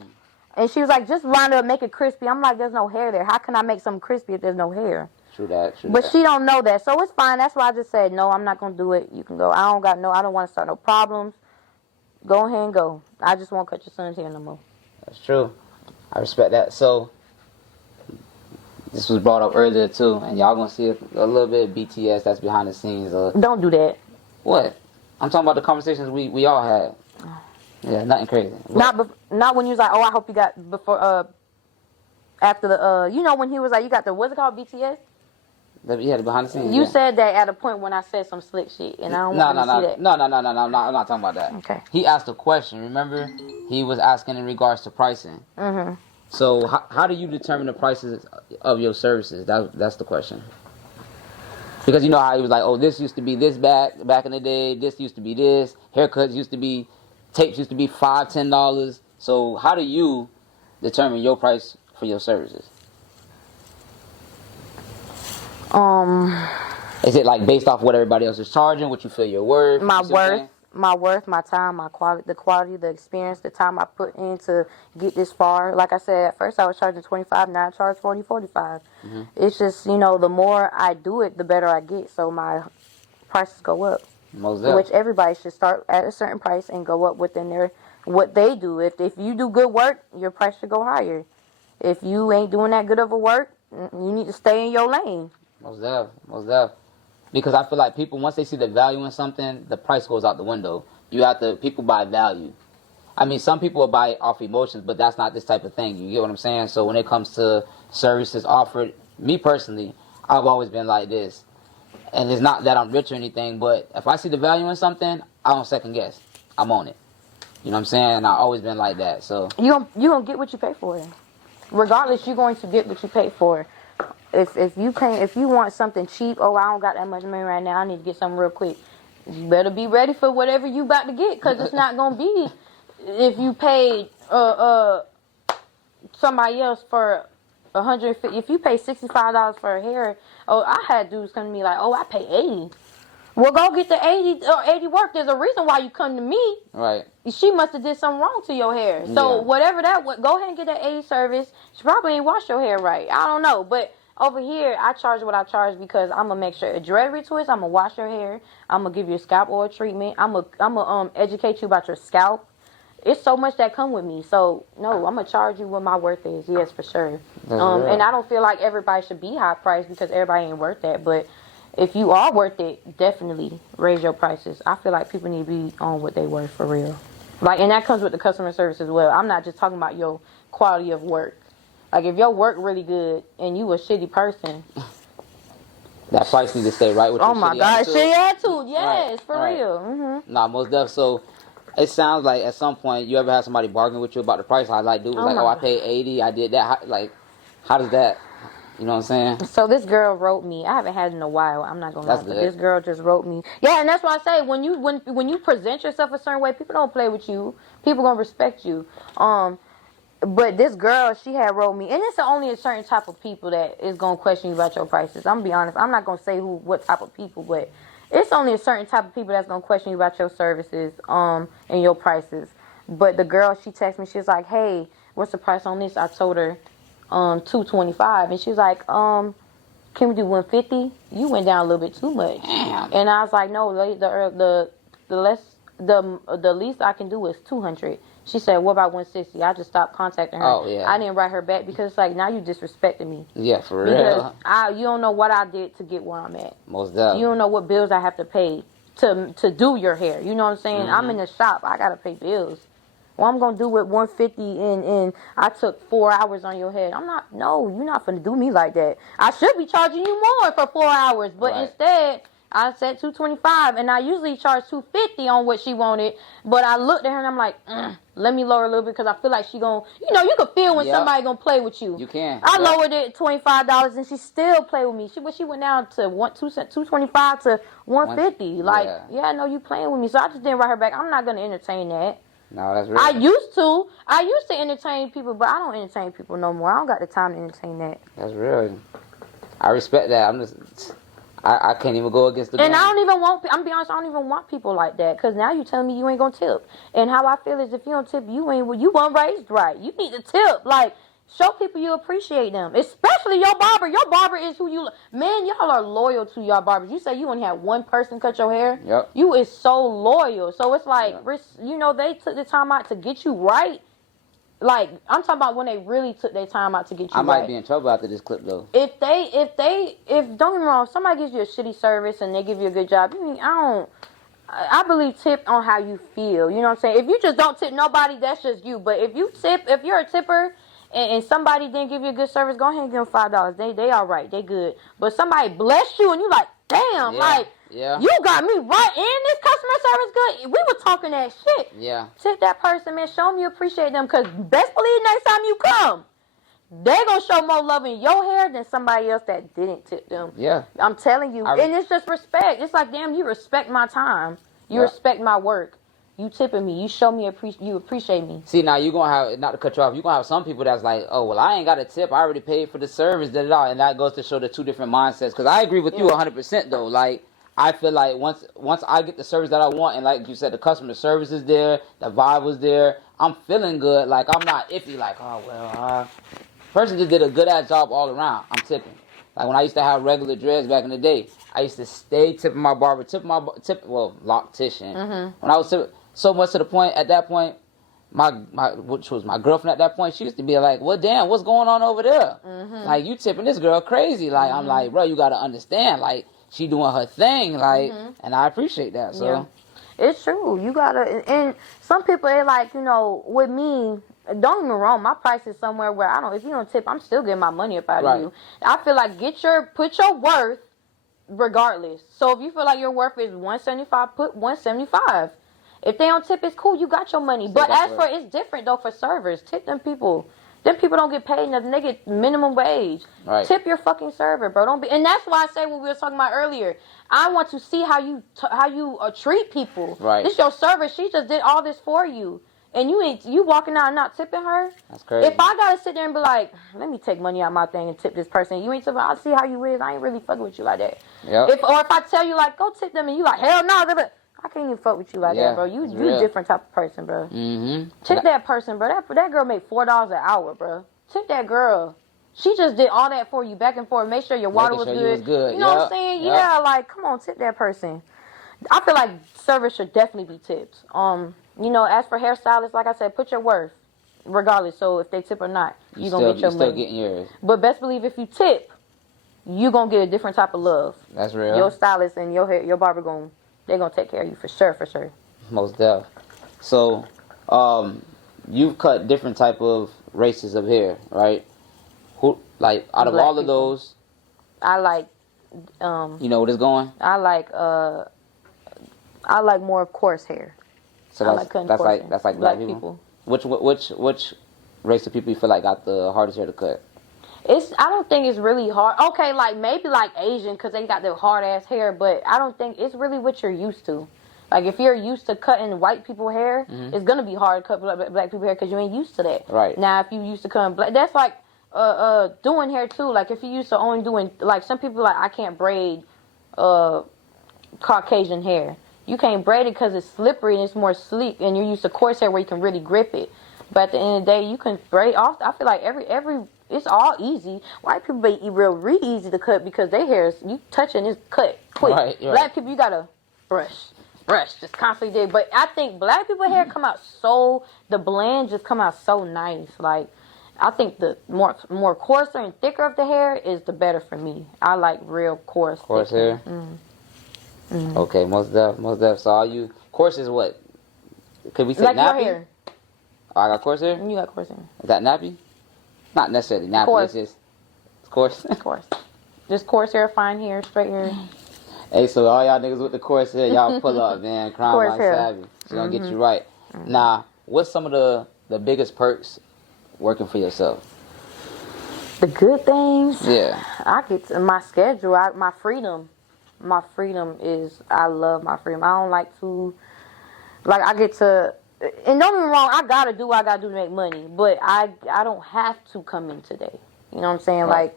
and she was like, just line it up, make it crispy. I'm like, there's no hair there. How can I make something crispy if there's no hair? True that. But she don't know that, so it's fine. That's why I just said, no, I'm not going to do it. You can go. I don't want to start no problems. Go ahead and go. I just won't cut your son's hair no more. That's true. I respect that. So, this was brought up earlier too, and y'all gonna see a little bit of BTS that's behind the scenes. Don't do that. What? I'm talking about the conversations we all had. Yeah, nothing crazy. Not when you was like, oh, I hope you got before after the you know when he was like, you got the what's it called, BTS? Yeah, the behind the scenes. You said that at a point when I said some slick shit, and I don't want to see that. No. I'm not talking about that. Okay. He asked a question. Remember, he was asking in regards to pricing. So how do you determine the prices of your services? That's the question. Because you know how he was like, oh, this used to be this back in the day. This used to be this. Haircuts used to be, tapes used to be $5, $10. So how do you determine your price for your services? Is it like based off what everybody else is charging, what you feel you're worth? My worth, my time, my quality, the experience, the time I put in to get this far. Like I said, at first I was charging $25, now I charge $40, $45. It's just, the more I do it, the better I get. So my prices go up. Which everybody should start at a certain price and go up within what they do. If you do good work, your price should go higher. If you ain't doing that good of a work, you need to stay in your lane. Most definitely. Because I feel like people, once they see the value in something, the price goes out the window. People buy value. I mean, some people will buy it off emotions, but that's not this type of thing. You get what I'm saying? So when it comes to services offered, me personally, I've always been like this. And it's not that I'm rich or anything, but if I see the value in something, I don't second guess. I'm on it. You know what I'm saying? I've always been like that. So you gonna get what you pay for. Regardless, you're going to get what you pay for. If you want something cheap, oh, I don't got that much money right now, I need to get something real quick. you better be ready for whatever you about to get, because it's not gonna be if you paid somebody else for 150. If you pay $65 for her hair, I had dudes come to me like, I pay 80. Well, go get the 80 work. There's a reason why you come to me. Right. She must have did something wrong to your hair. So whatever go ahead and get that 80 service. She probably ain't washed your hair right. I don't know, but over here, I charge what I charge because I'm gonna make sure a dread retwist. I'm gonna wash your hair. I'm gonna give you a scalp oil treatment. I'm gonna educate you about your scalp. It's so much that come with me. So no, I'm gonna charge you what my worth is. Yes, for sure. And I don't feel like everybody should be high priced because everybody ain't worth that. But if you are worth it, definitely raise your prices. I feel like people need to be on what they worth for real. Like, and that comes with the customer service as well. I'm not just talking about your quality of work. Like, if your work really good and you a shitty person, that price needs to stay right with your my God, shitty attitude. Yes, for real. Mm-hmm. Nah, most definitely. So it sounds like at some point you ever had somebody bargain with you about the price. I like, dude was like, I paid 80. I did that. How does that? You know what I'm saying? So this girl wrote me. I haven't had it in a while. I'm not gonna lie, but this girl just wrote me. Yeah, and that's why I say when you present yourself a certain way, people don't play with you. People gonna respect you. But this girl, she had wrote me, and it's only a certain type of people that is gonna question you about your prices. I'm gonna be honest. I'm not gonna say what type of people, but it's only a certain type of people that's gonna question you about your services, and your prices. But the girl, she texted me. She was like, "Hey, what's the price on this?" I told her, $225, and she was like, "Can we do 150? You went down a little bit too much." Damn. And I was like, "No, the least I can do is 200." She said, "What about 160? I just stopped contacting her. Oh, yeah. I didn't write her back because it's like, now you disrespecting me. Yeah, for real. Because you don't know what I did to get where I'm at. Most definitely. You don't know what bills I have to pay to do your hair. You know what I'm saying? Mm-hmm. I'm in the shop. I got to pay bills. Well, I'm going to do with 150 and I took 4 hours on your head. You're not going to do me like that. I should be charging you more for 4 hours. But instead, I said $225, and I usually charge $250 on what she wanted. But I looked at her and I'm like, let me lower a little bit because I feel like she going to, you can feel when somebody going to play with you. You can. I lowered it $25 and she still played with me. She went down to $225 to $150. Like, I know you playing with me. So I just didn't write her back. I'm not going to entertain that. No, that's real. I used to entertain people, but I don't entertain people no more. I don't got the time to entertain that. That's real. I respect that. I can't even go against the And I don't even want, I'm be honest, I don't even want people like that. Because now you telling me you ain't going to tip. And how I feel is if you don't tip, you weren't raised right. You need to tip. Like, show people you appreciate them. Especially your barber. Your barber is who you, man, y'all are loyal to your barbers. You say you only had one person cut your hair. Yep. You is so loyal. So it's like, they took the time out to get you right. Like, I'm talking about when they really took their time out to get you right. I might be in trouble after this clip, though. If don't get me wrong, if somebody gives you a shitty service and they give you a good job, I believe tip on how you feel. You know what I'm saying? If you just don't tip nobody, that's just you. But if you're a tipper and somebody didn't give you a good service, go ahead and give them $5. They all right. They good. But somebody bless you and you like, damn, you got me right, and this customer service good. We were talking that shit. Yeah. Tip that person, man. Show them you appreciate them, because best believe next time you come, they're going to show more love in your hair than somebody else that didn't tip them. Yeah. I'm telling you. And it's just respect. It's like, damn, you respect my time. You respect my work. You tipping me. You show me you appreciate me. See, now you're going to have, not to cut you off, you're going to have some people that's like, oh, well, I ain't got a tip. I already paid for the service, da-da-da. And that goes to show the two different mindsets. Because I agree with you 100%, though. Like, I feel like once I get the service that I want, and like you said, the customer service is there, the vibe was there, I'm feeling good. Like, I'm not iffy, like, oh, well, person just did a good-ass job all around. I'm tipping. Like, when I used to have regular dreads back in the day, I used to stay tipping my barber, loctician. Mm-hmm. When I was tipping, so much to the point, at that point, which was my girlfriend at that point, she used to be like, well, damn, what's going on over there? Mm-hmm. Like, you tipping this girl crazy. Like, I'm like, bro, you got to understand, like, she doing her thing, like, and I appreciate that. So it's true. You gotta, and some people, they like, with me, don't get me wrong, my price is somewhere where if you don't tip, I'm still getting my money up out of you. I feel like put your worth regardless. So if you feel like your worth is $175, put $175. If they don't tip, it's cool. You got your money. But as for, it's different though for servers. Tip them people. Them people don't get paid nothing. They get minimum wage. Right. Tip your fucking server, bro. Don't be. And that's why I say what we were talking about earlier. I want to see how you treat people. Right. This your server. She just did all this for you, and you walking out and not tipping her. That's crazy. If I gotta sit there and be like, let me take money out my thing and tip this person, you ain't tipping. I see how you is. I ain't really fucking with you like that. Yep. If I tell you like go tip them and you like hell no, I can't even fuck with you like that, bro. You different type of person, bro. Mm-hmm. Tip that person, bro. That girl made $4 an hour, bro. Tip that girl. She just did all that for you, back and forth. Make sure your water was good. You know what I'm saying? Yep. Yeah, like come on, tip that person. I feel like service should definitely be tipped. You know, as for hairstylists, like I said, put your worth, regardless. So if they tip or not, you gonna get your money. Still getting yours. But best believe if you tip, you gonna get a different type of love. That's real. Your stylist and your barber they're gonna take care of you for sure. Most def. So, you've cut different type of races of hair, right? Who like out of Black all of people. those? I like. You know what it's going. I like more coarse hair. So that's like black people. Which race of people you feel like got the hardest hair to cut? I don't think it's really hard. Okay, like maybe like Asian because they got their hard ass hair, but I don't think it's really what you're used to. Like if you're used to cutting white people hair, it's gonna be hard to cut black people hair because you ain't used to that. Right. Now if you used to cutting black, that's like doing hair too. Like if you used to only doing like some people like I can't braid Caucasian hair. You can't braid it because it's slippery and it's more sleek, and you're used to coarse hair where you can really grip it. But at the end of the day, you can braid off. I feel like every it's all easy. White people be real easy to cut because their hair is you touching is cut quick. Right. Black people you gotta brush, just constantly do. But I think black people hair come out the blend just come out so nice. Like I think the more coarser and thicker of the hair is the better for me. I like real coarse hair. Okay, most def. So all you coarse is what? Could we say like nappy? your hair. Oh, I got coarse hair. You got coarse hair. Is that nappy? Not necessarily nappy. Coarse. It's coarse. Coarse. Just coarse hair, fine hair, straight hair. Hey, so all y'all niggas with the coarse hair, y'all pull up, man. CrownedBySavvy. She's gonna get you right. Now, what's some of the biggest perks working for yourself? The good things? Yeah. I get to my schedule, my freedom. My freedom is, I love my freedom. I don't like to, like I get to, and don't get me wrong, I gotta do what I gotta do to make money, but I don't have to come in today. You know what I'm saying? Right.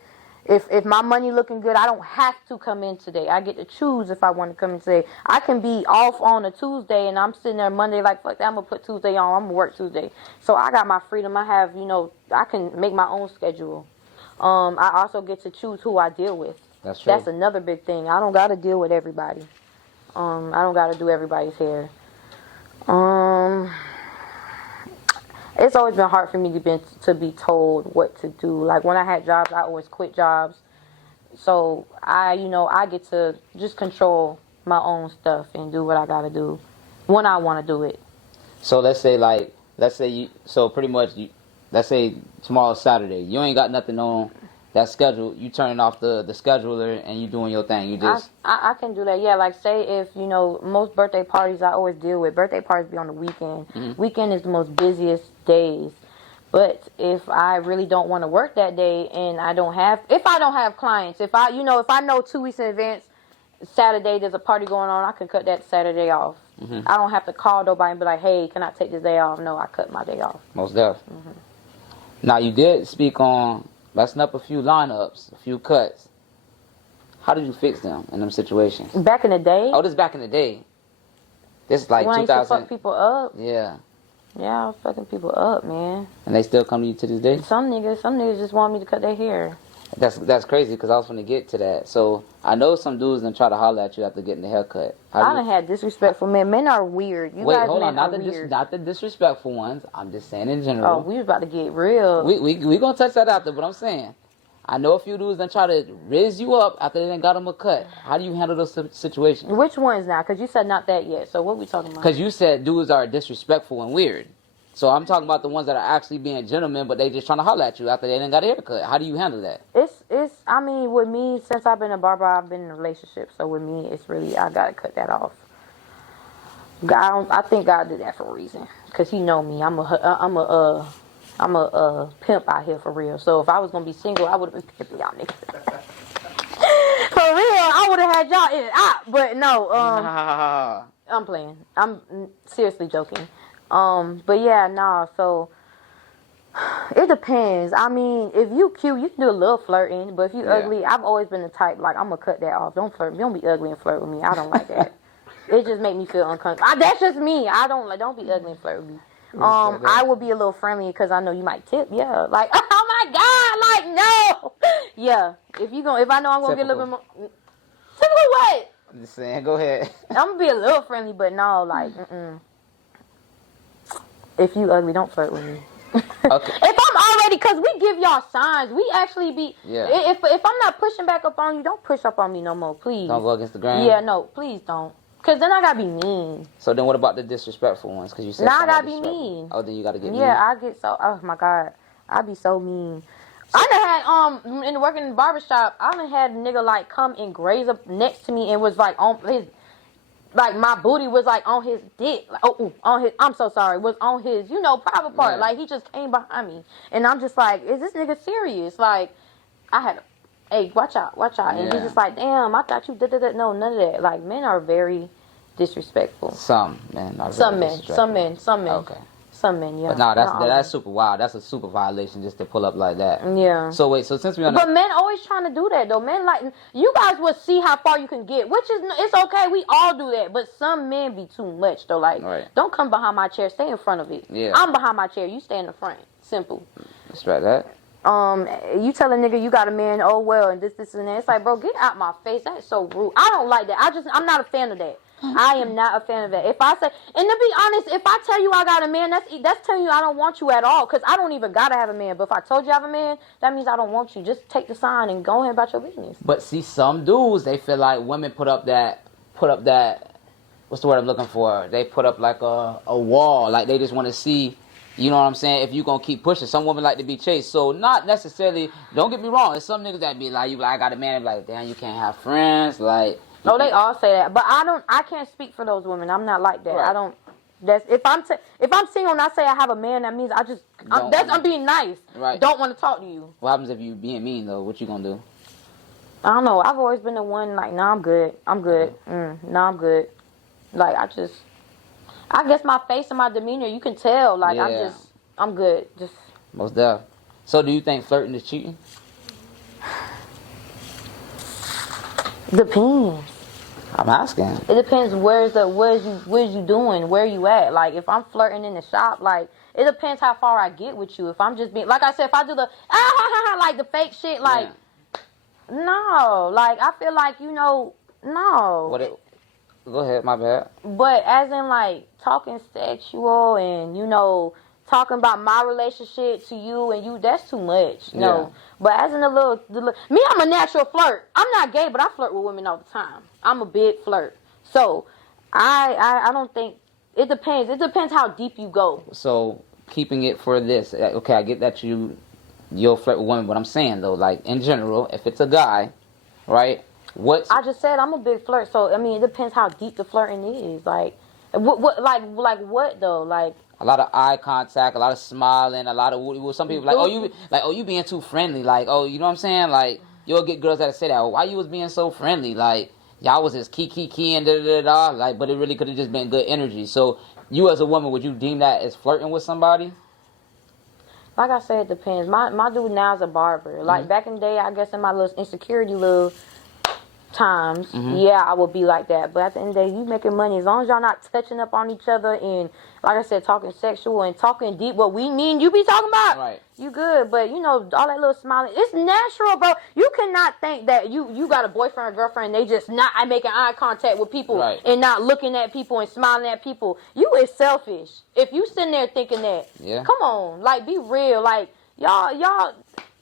Like, if my money looking good, I don't have to come in today. I get to choose if I want to come in today. I can be off on a Tuesday and I'm sitting there Monday like, fuck that, I'm gonna put Tuesday on, I'm gonna work Tuesday. So I got my freedom. I have, I can make my own schedule. I also get to choose who I deal with. That's true. That's another big thing. I don't gotta deal with everybody. I don't gotta do everybody's hair. It's always been hard for me to be told what to do. Like when I had jobs, I always quit jobs. So I get to just control my own stuff and do what I gotta do when I want to do it. So let's say tomorrow's Saturday. You ain't got nothing on that schedule. You turning off the scheduler and you doing your thing. You just I can do that. Yeah, like say if most birthday parties I always deal with. Birthday parties be on the weekend. Weekend is the most busiest days. But if I really don't want to work that day and if I don't have clients, if I know 2 weeks in advance, Saturday there's a party going on, I can cut that Saturday off. I don't have to call nobody and be like, hey, can I take this day off? No, I cut my day off. Most definitely. Now you did speak on messing up a few lineups, a few cuts. How did you fix them in them situations? Back in the day? Oh, this back in the day. This is like when 2000. I used to fuck people up. Yeah. Yeah, I was fucking people up, man. And they still come to you to this day? Some niggas just want me to cut their hair. That's crazy because I was going to get to that. So I know some dudes done try to holler at you after getting the haircut. I done had disrespectful men. Men are weird. Wait, hold on. Not the disrespectful ones. I'm just saying in general. Oh, we was about to get real. We going to touch that after, but I'm saying. I know a few dudes done try to riz you up after they done got them a cut. How do you handle those situations? Which ones now? Because you said not that yet. So what we talking about? Because you said dudes are disrespectful and weird. So I'm talking about the ones that are actually being gentlemen, but they just trying to holler at you after they done got a haircut. How do you handle that? I mean, with me, since I've been a barber, I've been in a relationship. So with me, it's really, I got to cut that off. I think God did that for a reason. Because he know me. I'm a I'm a pimp out here for real. So if I was gonna be single, I would have been pimping y'all niggas. For real, I would have had y'all in it out. But no, I'm playing. I'm seriously joking. But yeah, nah. So it depends. I mean, if you cute, you can do a little flirting. But if you ugly, I've always been the type like I'm gonna cut that off. Don't flirt. Don't be ugly and flirt with me. I don't like that. It just make me feel uncomfortable. That's just me. I don't be ugly and flirt with me. I will be a little friendly because I know you might tip. Yeah, like oh my god, like no. Yeah, if I know I'm gonna get a little bit more. Typical what? I'm just saying. Go ahead. I'm gonna be a little friendly, but no, like if you ugly, don't flirt with me. Okay. If I'm already, cause we give y'all signs. We actually be. Yeah. If I'm not pushing back up on you, don't push up on me no more, please. Don't go against the grain. Yeah, no, please don't. Cause then I gotta be mean. So then, what about the disrespectful ones? Cause you said now I gotta be mean. Oh, then you gotta get mean. Yeah, I get so. Oh my god, I be so mean. I done had in working in the barbershop, I done had a nigga like come and graze up next to me and was like on his, like my booty was like on his dick, like, on his. I'm so sorry, was on his, private part. Yeah. Like he just came behind me, and I'm just like, is this nigga serious? Like, I had, hey, watch out, and he's just like, damn, I thought you did that. No, none of that. Like men are very disrespectful. Some men are. Some men. Okay. Some men, yeah. But no, that's super wild. That's a super violation just to pull up like that. Yeah. So wait, so since we But men always trying to do that though. Men like you guys will see how far you can get, which is it's okay. We all do that, but some men be too much though. Like, don't come behind my chair. Stay in front of it. Yeah. I'm behind my chair. You stay in the front. Simple. Respect that. You tell a nigga you got a man. Oh well, and this and that. It's like, bro, get out my face. That's so rude. I don't like that. I'm not a fan of that. I am not a fan of that. If I say, and to be honest, if I tell you I got a man, that's telling you I don't want you at all. Because I don't even gotta have a man. But if I told you I have a man, that means I don't want you. Just take the sign and go ahead about your business. But see, some dudes, they feel like women put up that. What's the word I'm looking for? They put up like a wall. Like they just want to see. You know what I'm saying? If you gonna keep pushing, some women like to be chased. So not necessarily. Don't get me wrong. There's some niggas that be like, I got a man. And be like, damn, you can't have friends. Like. No, they all say that, but I can't speak for those women. I'm not like that. Right. I don't. That's if I'm single and I say I have a man, that means I'm being nice. Right. Don't want to talk to you. What happens if you being mean though? What you gonna do? I don't know. I've always been the one like, nah, I'm good. I'm good. Nah, I'm good. Like I guess my face and my demeanor, you can tell. Like I'm good. Just most definitely. So do you think flirting is cheating? Depends. I'm asking. It depends where's you doing, where you at. Like if I'm flirting in the shop, like it depends how far I get with you. If I'm just being like I said, if I do the like the fake shit, like no, like I feel like no. Go ahead, my bad. But as in like talking sexual and talking about my relationship to you and you, that's too much. No. But as in me, I'm a natural flirt. I'm not gay, but I flirt with women all the time. I'm a big flirt. So I don't think it depends. It depends how deep you go. So keeping it for this, okay, I get that you'll flirt with women, but I'm saying though, like in general, if it's a guy, right? I just said I'm a big flirt, so I mean it depends how deep the flirting is. Like what what though? Like a lot of eye contact, a lot of smiling, a lot of some people you being too friendly, like you know what I'm saying? Like you'll get girls that say that, why you was being so friendly? Like y'all was just key and da. Like, but it really could have just been good energy. So you as a woman, would you deem that as flirting with somebody? Like I said, it depends. My dude now is a barber. Like back in the day, I guess in my little insecurity times, I would be like that. But at the end of the day, you making money. As long as y'all not touching up on each other and, like I said, talking sexual and talking deep, what we mean you be talking about, right? You good. But, all that little smiling, it's natural, bro. You cannot think that you got a boyfriend or girlfriend, they just not making eye contact with people and not looking at people and smiling at people. You is selfish. If you sitting there thinking that, come on, like, be real. Like, y'all,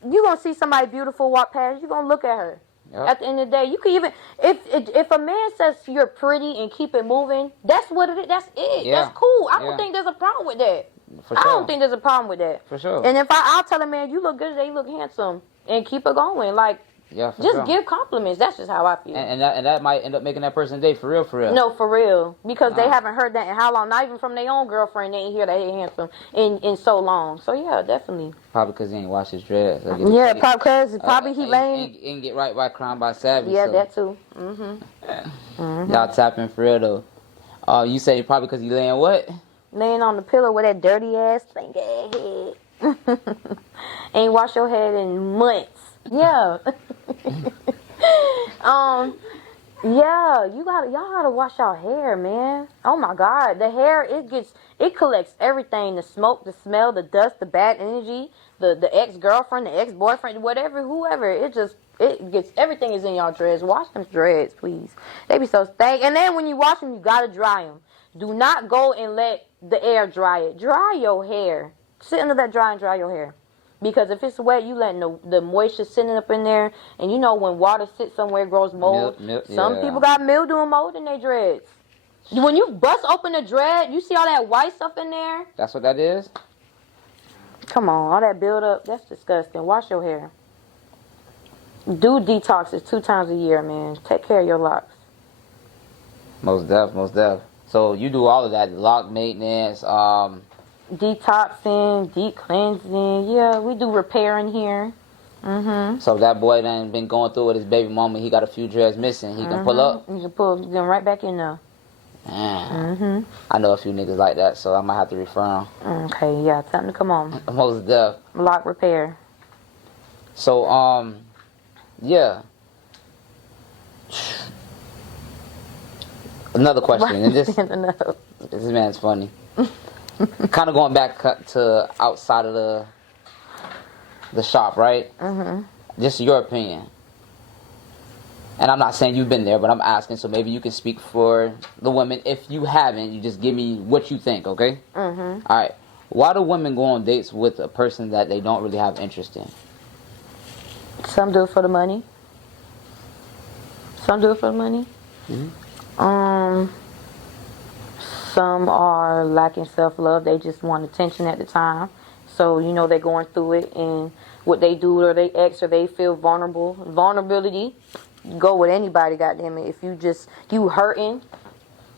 you gonna see somebody beautiful walk past, you gonna look at her. Yep. At the end of the day, you can even if a man says you're pretty and keep it moving, that's what it is. That's it. Yeah. That's cool. I don't think there's a problem with that. For sure. I don't think there's a problem with that. For sure. And if I'll tell a man you look good today, you look handsome, and keep it going. Like Yeah, for Just sure. give compliments. That's just how I feel. And that might end up making that person day for real, for real. No, for real. Because they haven't heard that in how long? Not even from their own girlfriend. They ain't hear that he handsome in so long. So, yeah, definitely. Probably because he ain't washed his dreads. Yeah, probably he lame. Ain't get right by CrownedBySavvy. Yeah, so. that too. Y'all tapping for real, though. You say probably because he laying what? Laying on the pillow with that dirty ass thing head. Ain't wash your head in months. Yeah. Yeah, y'all gotta wash your hair, man. Oh my God, the hair it collects everything: the smoke, the smell, the dust, the bad energy, the ex-girlfriend, the ex-boyfriend, whatever, whoever. It gets everything is in y'all dreads. Wash them dreads, please. They be so stank. And then when you wash them, you gotta dry them. Do not go and let the air dry it. Dry your hair. Sit under that dry and dry your hair. Because if it's wet, you letting the moisture sitting up in there. And you know when water sits somewhere, it grows mold. Some people got mildew and mold in their dreads. When you bust open the dread, you see all that white stuff in there? That's what that is? Come on, all that buildup, that's disgusting. Wash your hair. Do detoxes 2 times a year, man. Take care of your locks. Most def. So you do all of that, lock maintenance, detoxing, deep cleansing. Yeah, we do repairing here. So if that boy done been going through with his baby mama, he got a few dreads missing. He can pull up. You can pull them right back in there. I know a few niggas like that, so I might have to refer them. Okay, yeah, time to come on. Most def. Lock repair. So yeah. Another question, and this man's funny. Kind of going back to outside of the shop, right? Just your opinion. And I'm not saying you've been there, but I'm asking, so maybe you can speak for the women. If you haven't, you just give me what you think, okay? All right. Why do women go on dates with a person that they don't really have interest in? Some do it for the money. Some do it for the money. Some are lacking self-love. They just want attention at the time. So, you know, they're going through it, and what they do or they ex or they feel vulnerable. Vulnerability, go with anybody, goddamn it. If you hurting.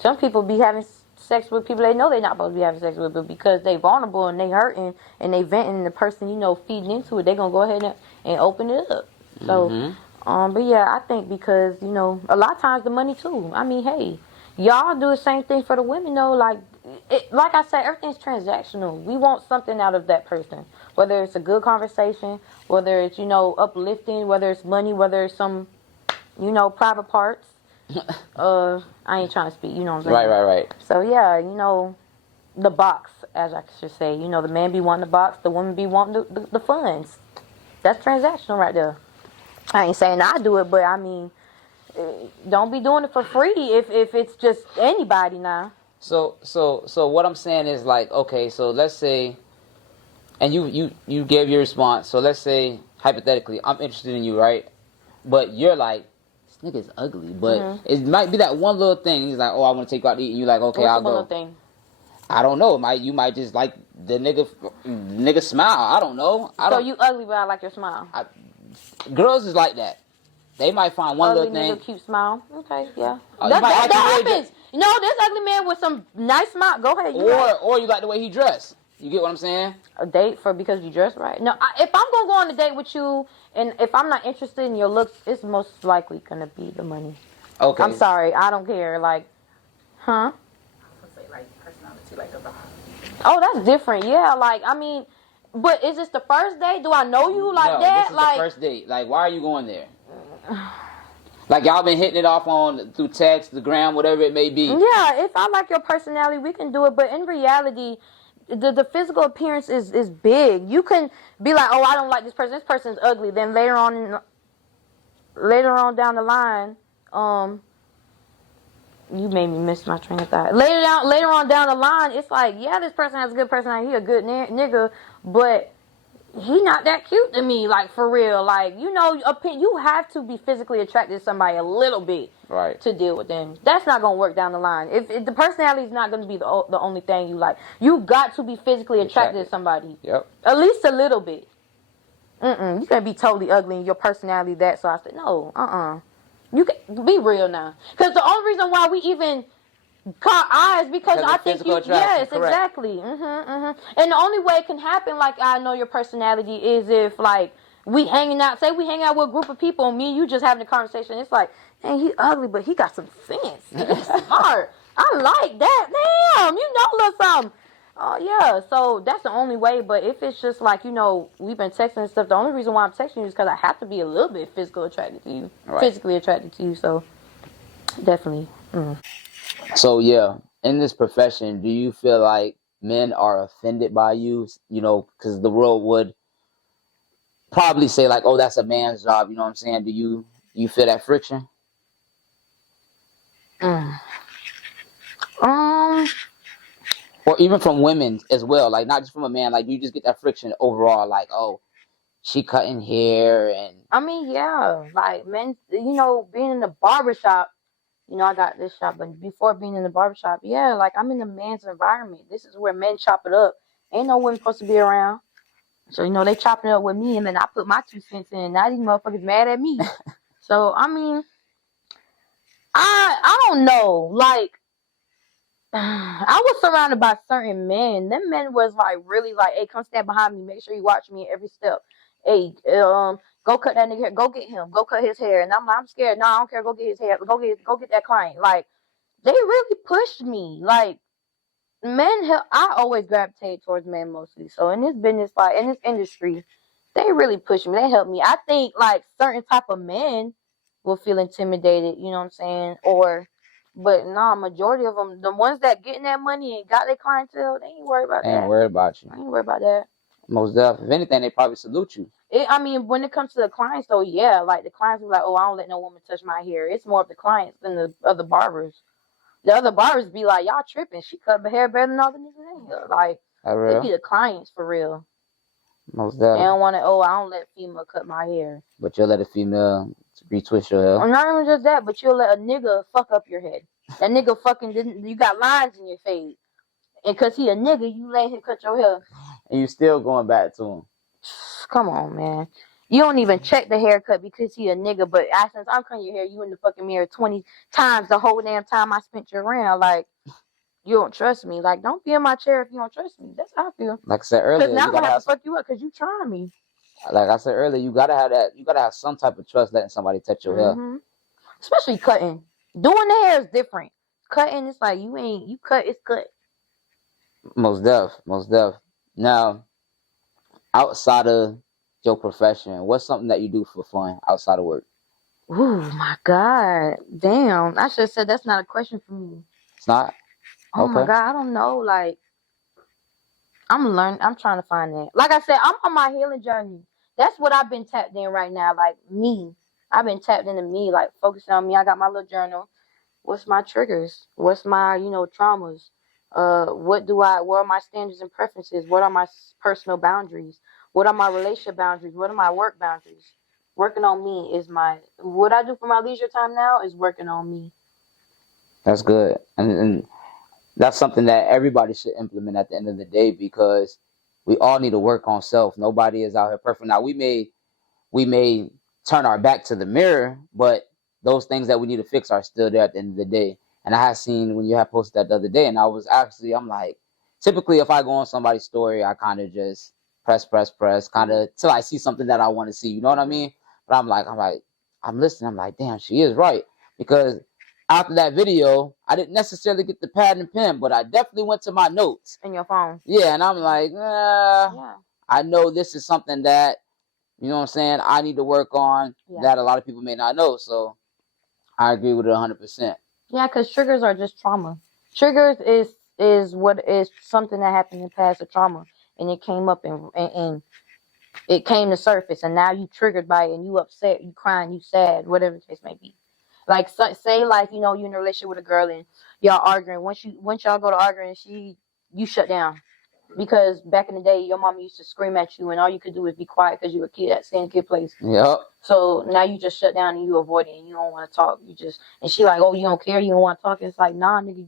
Some people be having sex with people they know they're not supposed to be having sex with, but because they vulnerable and they hurting and they venting, and the person, you know, feeding into it, they're going to go ahead and open it up. So, but yeah, I think because, you know, a lot of times the money too. I mean, hey, y'all do the same thing for the women, though. Like I said, everything's transactional. We want something out of that person. Whether it's a good conversation, whether it's, you know, uplifting, whether it's money, whether it's some, you know, private parts. I ain't trying to speak, you know what I'm saying? Right. So, yeah, you know, the box, as I should say. You know, the man be wanting the box, the woman be wanting the funds. That's transactional right there. I ain't saying I do it, but I mean, don't be doing it for free if it's just anybody now. So what I'm saying is, like, okay, so let's say, and you gave your response. So let's say, hypothetically, I'm interested in you, right? But you're like, this nigga's ugly. But it might be that one little thing. He's like, oh, I want to take you out to eat. And you're like, okay, I'll go. What's the thing? I don't know. You might just like the nigga smile. I don't know. So you ugly, but I like your smile. Girls is like that. They might find one ugly little thing. Nigga, cute smile. Okay, yeah. That happens. You know, this ugly man with some nice smile. Go ahead. Or you like the way he dressed. You get what I'm saying? A date because you dress right. No, if I'm gonna go on a date with you, and if I'm not interested in your looks, it's most likely gonna be the money. Okay. I'm sorry. I don't care. Like, huh? I was gonna say, like, personality, like a vibe. Oh, that's different. Yeah, like, I mean, but is this the first date? Do I know you like that? This is the first date. Like, why are you going there? Like, y'all been hitting it off through text, the gram, whatever it may be. Yeah, if I like your personality, we can do it. But in reality, the physical appearance is big. You can be like, oh, I don't like this person. This person's ugly. Then later on down the line, you made me miss my train of thought. Later on down the line, it's like, yeah, this person has a good personality. He a good nigga, but he not that cute to me, like, for real. Like, you know, you have to be physically attracted to somebody a little bit, right, to deal with them. That's not gonna work down the line. If the personality is not gonna be the only thing you like, you got to be physically attracted to somebody. Yep. At least a little bit. You can't be totally ugly and your personality that. So I said, no, You can be real now. Because the only reason why we even caught eyes because I think you. Yes, correct. Exactly. And the only way it can happen, like I know your personality, is if like we hanging out. Say we hang out with a group of people, and me and you just having a conversation. It's like, dang, he ugly, but he got some sense. He's smart. I like that. Damn, you know, little something. Oh yeah, so that's the only way. But if it's just like, you know, we've been texting and stuff, the only reason why I'm texting you is because I have to be a little bit physically attracted to you. So definitely. So yeah, in this profession, do you feel like men are offended by you? You know, because the world would probably say like, "Oh, that's a man's job." You know what I'm saying? Do you feel that friction? Or even from women as well, like not just from a man, like you just get that friction overall, like, oh, she cutting hair and I mean, yeah, like men, you know, being in the barbershop, you know, I got this shop, but before being in the barbershop, yeah, like I'm in a man's environment. This is where men chop it up. Ain't no women supposed to be around. So, you know, they chopping it up with me, and then I put my 2 cents in. Now these motherfuckers mad at me. So, I mean, I don't know. Like, I was surrounded by certain men. Them men was like really like, hey, come stand behind me. Make sure you watch me at every step. Hey, go cut that nigga hair. Go get him. Go cut his hair. And I'm like, I'm scared. No, I don't care. Go get his hair. Go get that client. Like, they really pushed me. Like, men, I always gravitate towards men mostly. So in this business, like in this industry, they really push me. They help me. I think like certain type of men will feel intimidated. You know what I'm saying? But nah, majority of them, the ones that getting that money and got their clientele, they ain't worried about that. They ain't worried about you. I ain't worried about that. Most definitely. If anything, they probably salute you. I mean, when it comes to the clients, though, yeah, like the clients be like, oh, I don't let no woman touch my hair. It's more of the clients than the other barbers. The other barbers be like, y'all tripping. She cut my hair better than all the niggas in here. Like, they be the clients for real. Most definitely. They don't want to, I don't let female cut my hair. But you'll let a female retwist your hair. Or not even just that, but you'll let a nigga fuck up your head. That nigga fucking you got lines in your face. And because he a nigga, you let him cut your hair. And you still going back to him. Come on, man. You don't even check the haircut because he a nigga, but since I'm cutting your hair, you in the fucking mirror 20 times the whole damn time I spent you around. Like, you don't trust me. Like, don't be in my chair if you don't trust me. That's how I feel. Like I said earlier, because now I'm gonna have to fuck you up because you trying me. Like I said earlier, you gotta have that. You gotta have some type of trust letting somebody touch your hair. Especially cutting. Doing the hair is different. Cutting, it's like you cut, it's cut. Most deaf. Now, outside of your profession, what's something that you do for fun outside of work? Ooh, my God. Damn. I should have said that's not a question for me. It's not? Oh, my God. I don't know. Like, I'm learning. I'm trying to find that. Like I said, I'm on my healing journey. That's what I've been tapped in right now. Like, me. I've been tapped into me, like, focusing on me. I got my little journal. What's my triggers? What's my, traumas? What are my standards and preferences? What are my personal boundaries? What are my relationship boundaries? What are my work boundaries? Working on me is what I do for my leisure time now is working on me. That's good. And that's something that everybody should implement at the end of the day, because we all need to work on self. Nobody is out here perfect. Now, we may turn our back to the mirror, but those things that we need to fix are still there at the end of the day. And I had seen when you had posted that the other day, and I'm like, typically if I go on somebody's story, I kind of just press, kind of till I see something that I want to see. You know what I mean? But I'm listening. I'm like, damn, she is right. Because after that video, I didn't necessarily get the pad and pen, but I definitely went to my notes. In your phone. Yeah, and I'm like, I know this is something that, you know what I'm saying, I need to work on that a lot of people may not know. So I agree with it 100%. Yeah, because triggers are just trauma. Triggers is what is something that happened in the past, a trauma, and it came up and it came to surface, and now you triggered by it, and you upset, you crying, you sad, whatever the case may be. Like, say, like, you're in a relationship with a girl and y'all arguing. Once y'all go to arguing, you shut down. Because back in the day, your mama used to scream at you, and all you could do is be quiet because you were a kid at same kid place. Yep. So now you just shut down and you avoid it and you don't want to talk. And she like, oh, you don't care, you don't want to talk. It's like, nah, nigga,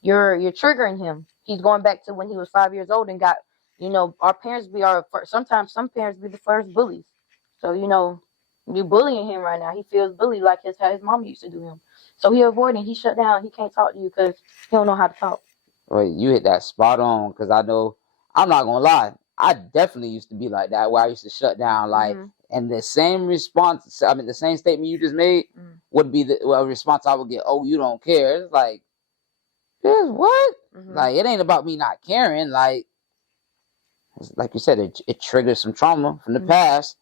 you're triggering him. He's going back to when he was 5 years old and got You know, our parents be sometimes some parents be the first bullies. So, you know, you bullying him right now. He feels bullied like how his mom used to do him. So he avoiding, he shut down, he can't talk to you because he don't know how to talk. Well, you hit that spot on because I know, I'm not going to lie. I definitely used to be like that where I used to shut down. Like, and the same response, I mean, the same statement you just made would be the response I would get, oh, you don't care. It's like, what? Like, it ain't about me not caring. Like you said, it triggers some trauma from the past.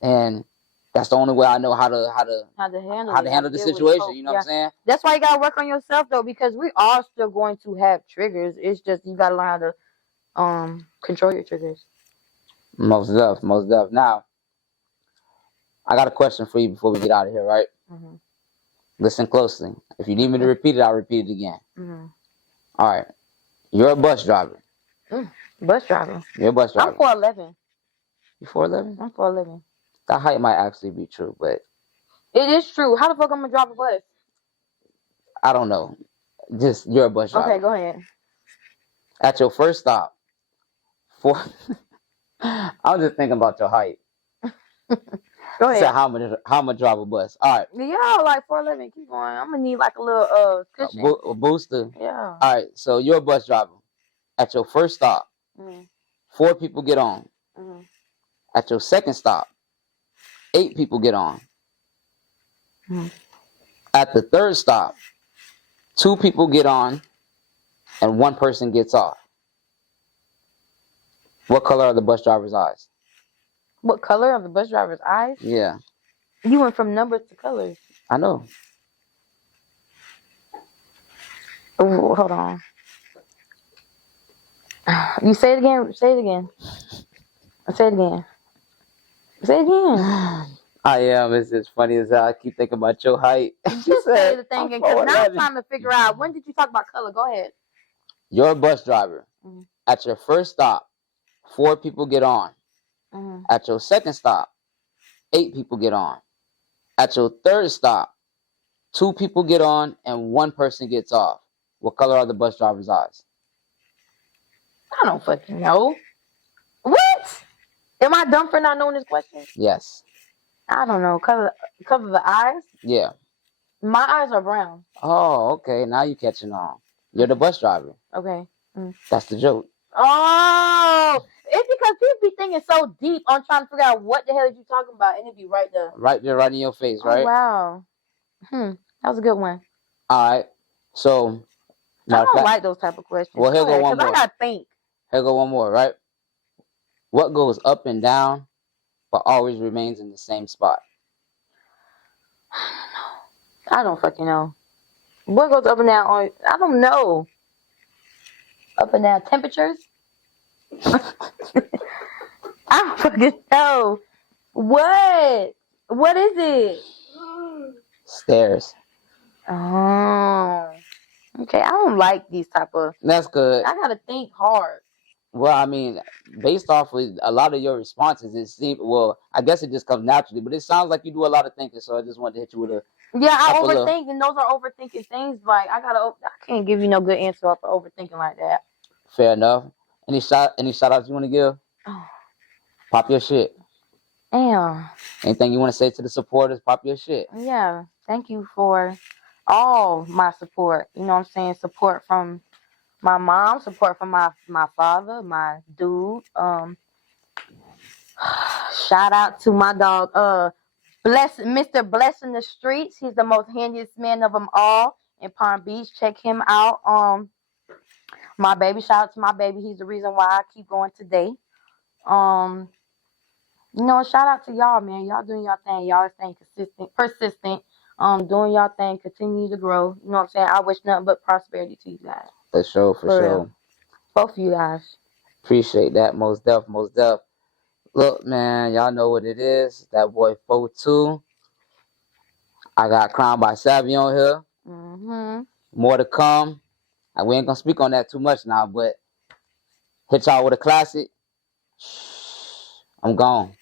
And that's the only way I know how to handle the situation. You know what I'm saying? That's why you gotta work on yourself though, because we are still going to have triggers. It's just you gotta learn how to control your triggers. Most deaf. Now, I got a question for you before we get out of here, right? Listen closely. If you need me to repeat it, I'll repeat it again. All right. You're a bus driver. Bus driver. You're a bus driver. I'm 4'11". You 4'11"? I'm 4'11". That height might actually be true, but it is true. How the fuck I'm gonna drive a bus? I don't know. Just you're a bus driver. Okay, go ahead. At your first stop, I was just thinking about your height. Go ahead. So how much drive a bus? All right. Yeah, like 4'11". Keep going. I'm gonna need like a little cushion. A booster. Yeah. All right. So you're a bus driver. At your first stop, 4 people get on. At your second stop, 8 people get on. At the third stop, 2 people get on, and 1 person gets off. What color are the bus driver's eyes? What color are the bus driver's eyes? Yeah. You went from numbers to colors. I know. Ooh, hold on. You say it again. Say it again. Say it again. Say it again. I am. It's just funny as hell. I keep thinking about your height. Just say the thing, because now I'm trying to figure out, when did you talk about color? Go ahead. You're a bus driver. At your first stop, 4 people get on. At your second stop, 8 people get on. At your third stop, 2 people get on and 1 person gets off. What color are the bus driver's eyes? I don't fucking know. What? Am I dumb for not knowing this question? Yes. I don't know. Color of the eyes? Yeah. My eyes are brown. Oh, okay. Now you're catching on. You're the bus driver. Okay. That's the joke. Oh, it's because people be thinking so deep on trying to figure out what the hell you talking about, and it be right there. Right there, right in your face, right? Oh, wow. That was a good one. All right. So, I don't like those type of questions. Well, here go one more. I gotta think. Here go one more, right? What goes up and down, but always remains in the same spot? I don't fucking know. What goes up and down? I don't know. Up and down temperatures? I don't fucking know. What? What is it? Stairs. Oh. Okay, I don't like these type of... That's good. I gotta think hard. Well, I mean, based off of a lot of your responses, it seems, well, I guess it just comes naturally, but it sounds like you do a lot of thinking, so I just wanted to hit you with a... Yeah, I overthink, and those are overthinking things. Like, I can't give you no good answer off of overthinking like that. Fair enough. Any shout outs you want to give? Oh. Pop your shit. Damn. Anything you want to say to the supporters? Pop your shit. Yeah. Thank you for all my support. You know what I'm saying? Support from my mom, support from my father, my dude. Shout out to my dog, Mr. Bless in the Streets. He's the most handiest man of them all in Palm Beach. Check him out. My baby, shout out to my baby. He's the reason why I keep going today. You know, shout out to y'all, man. Y'all doing y'all thing. Y'all staying persistent. Doing y'all thing. Continue to grow. You know what I'm saying? I wish nothing but prosperity to you guys. For sure. Real. Both of you guys. Appreciate that. Most def. Look, man, y'all know what it is. That boy 4-2. I got CrownedBySavvy on here. More to come. And we ain't gonna speak on that too much now, but hit y'all with a classic. I'm gone.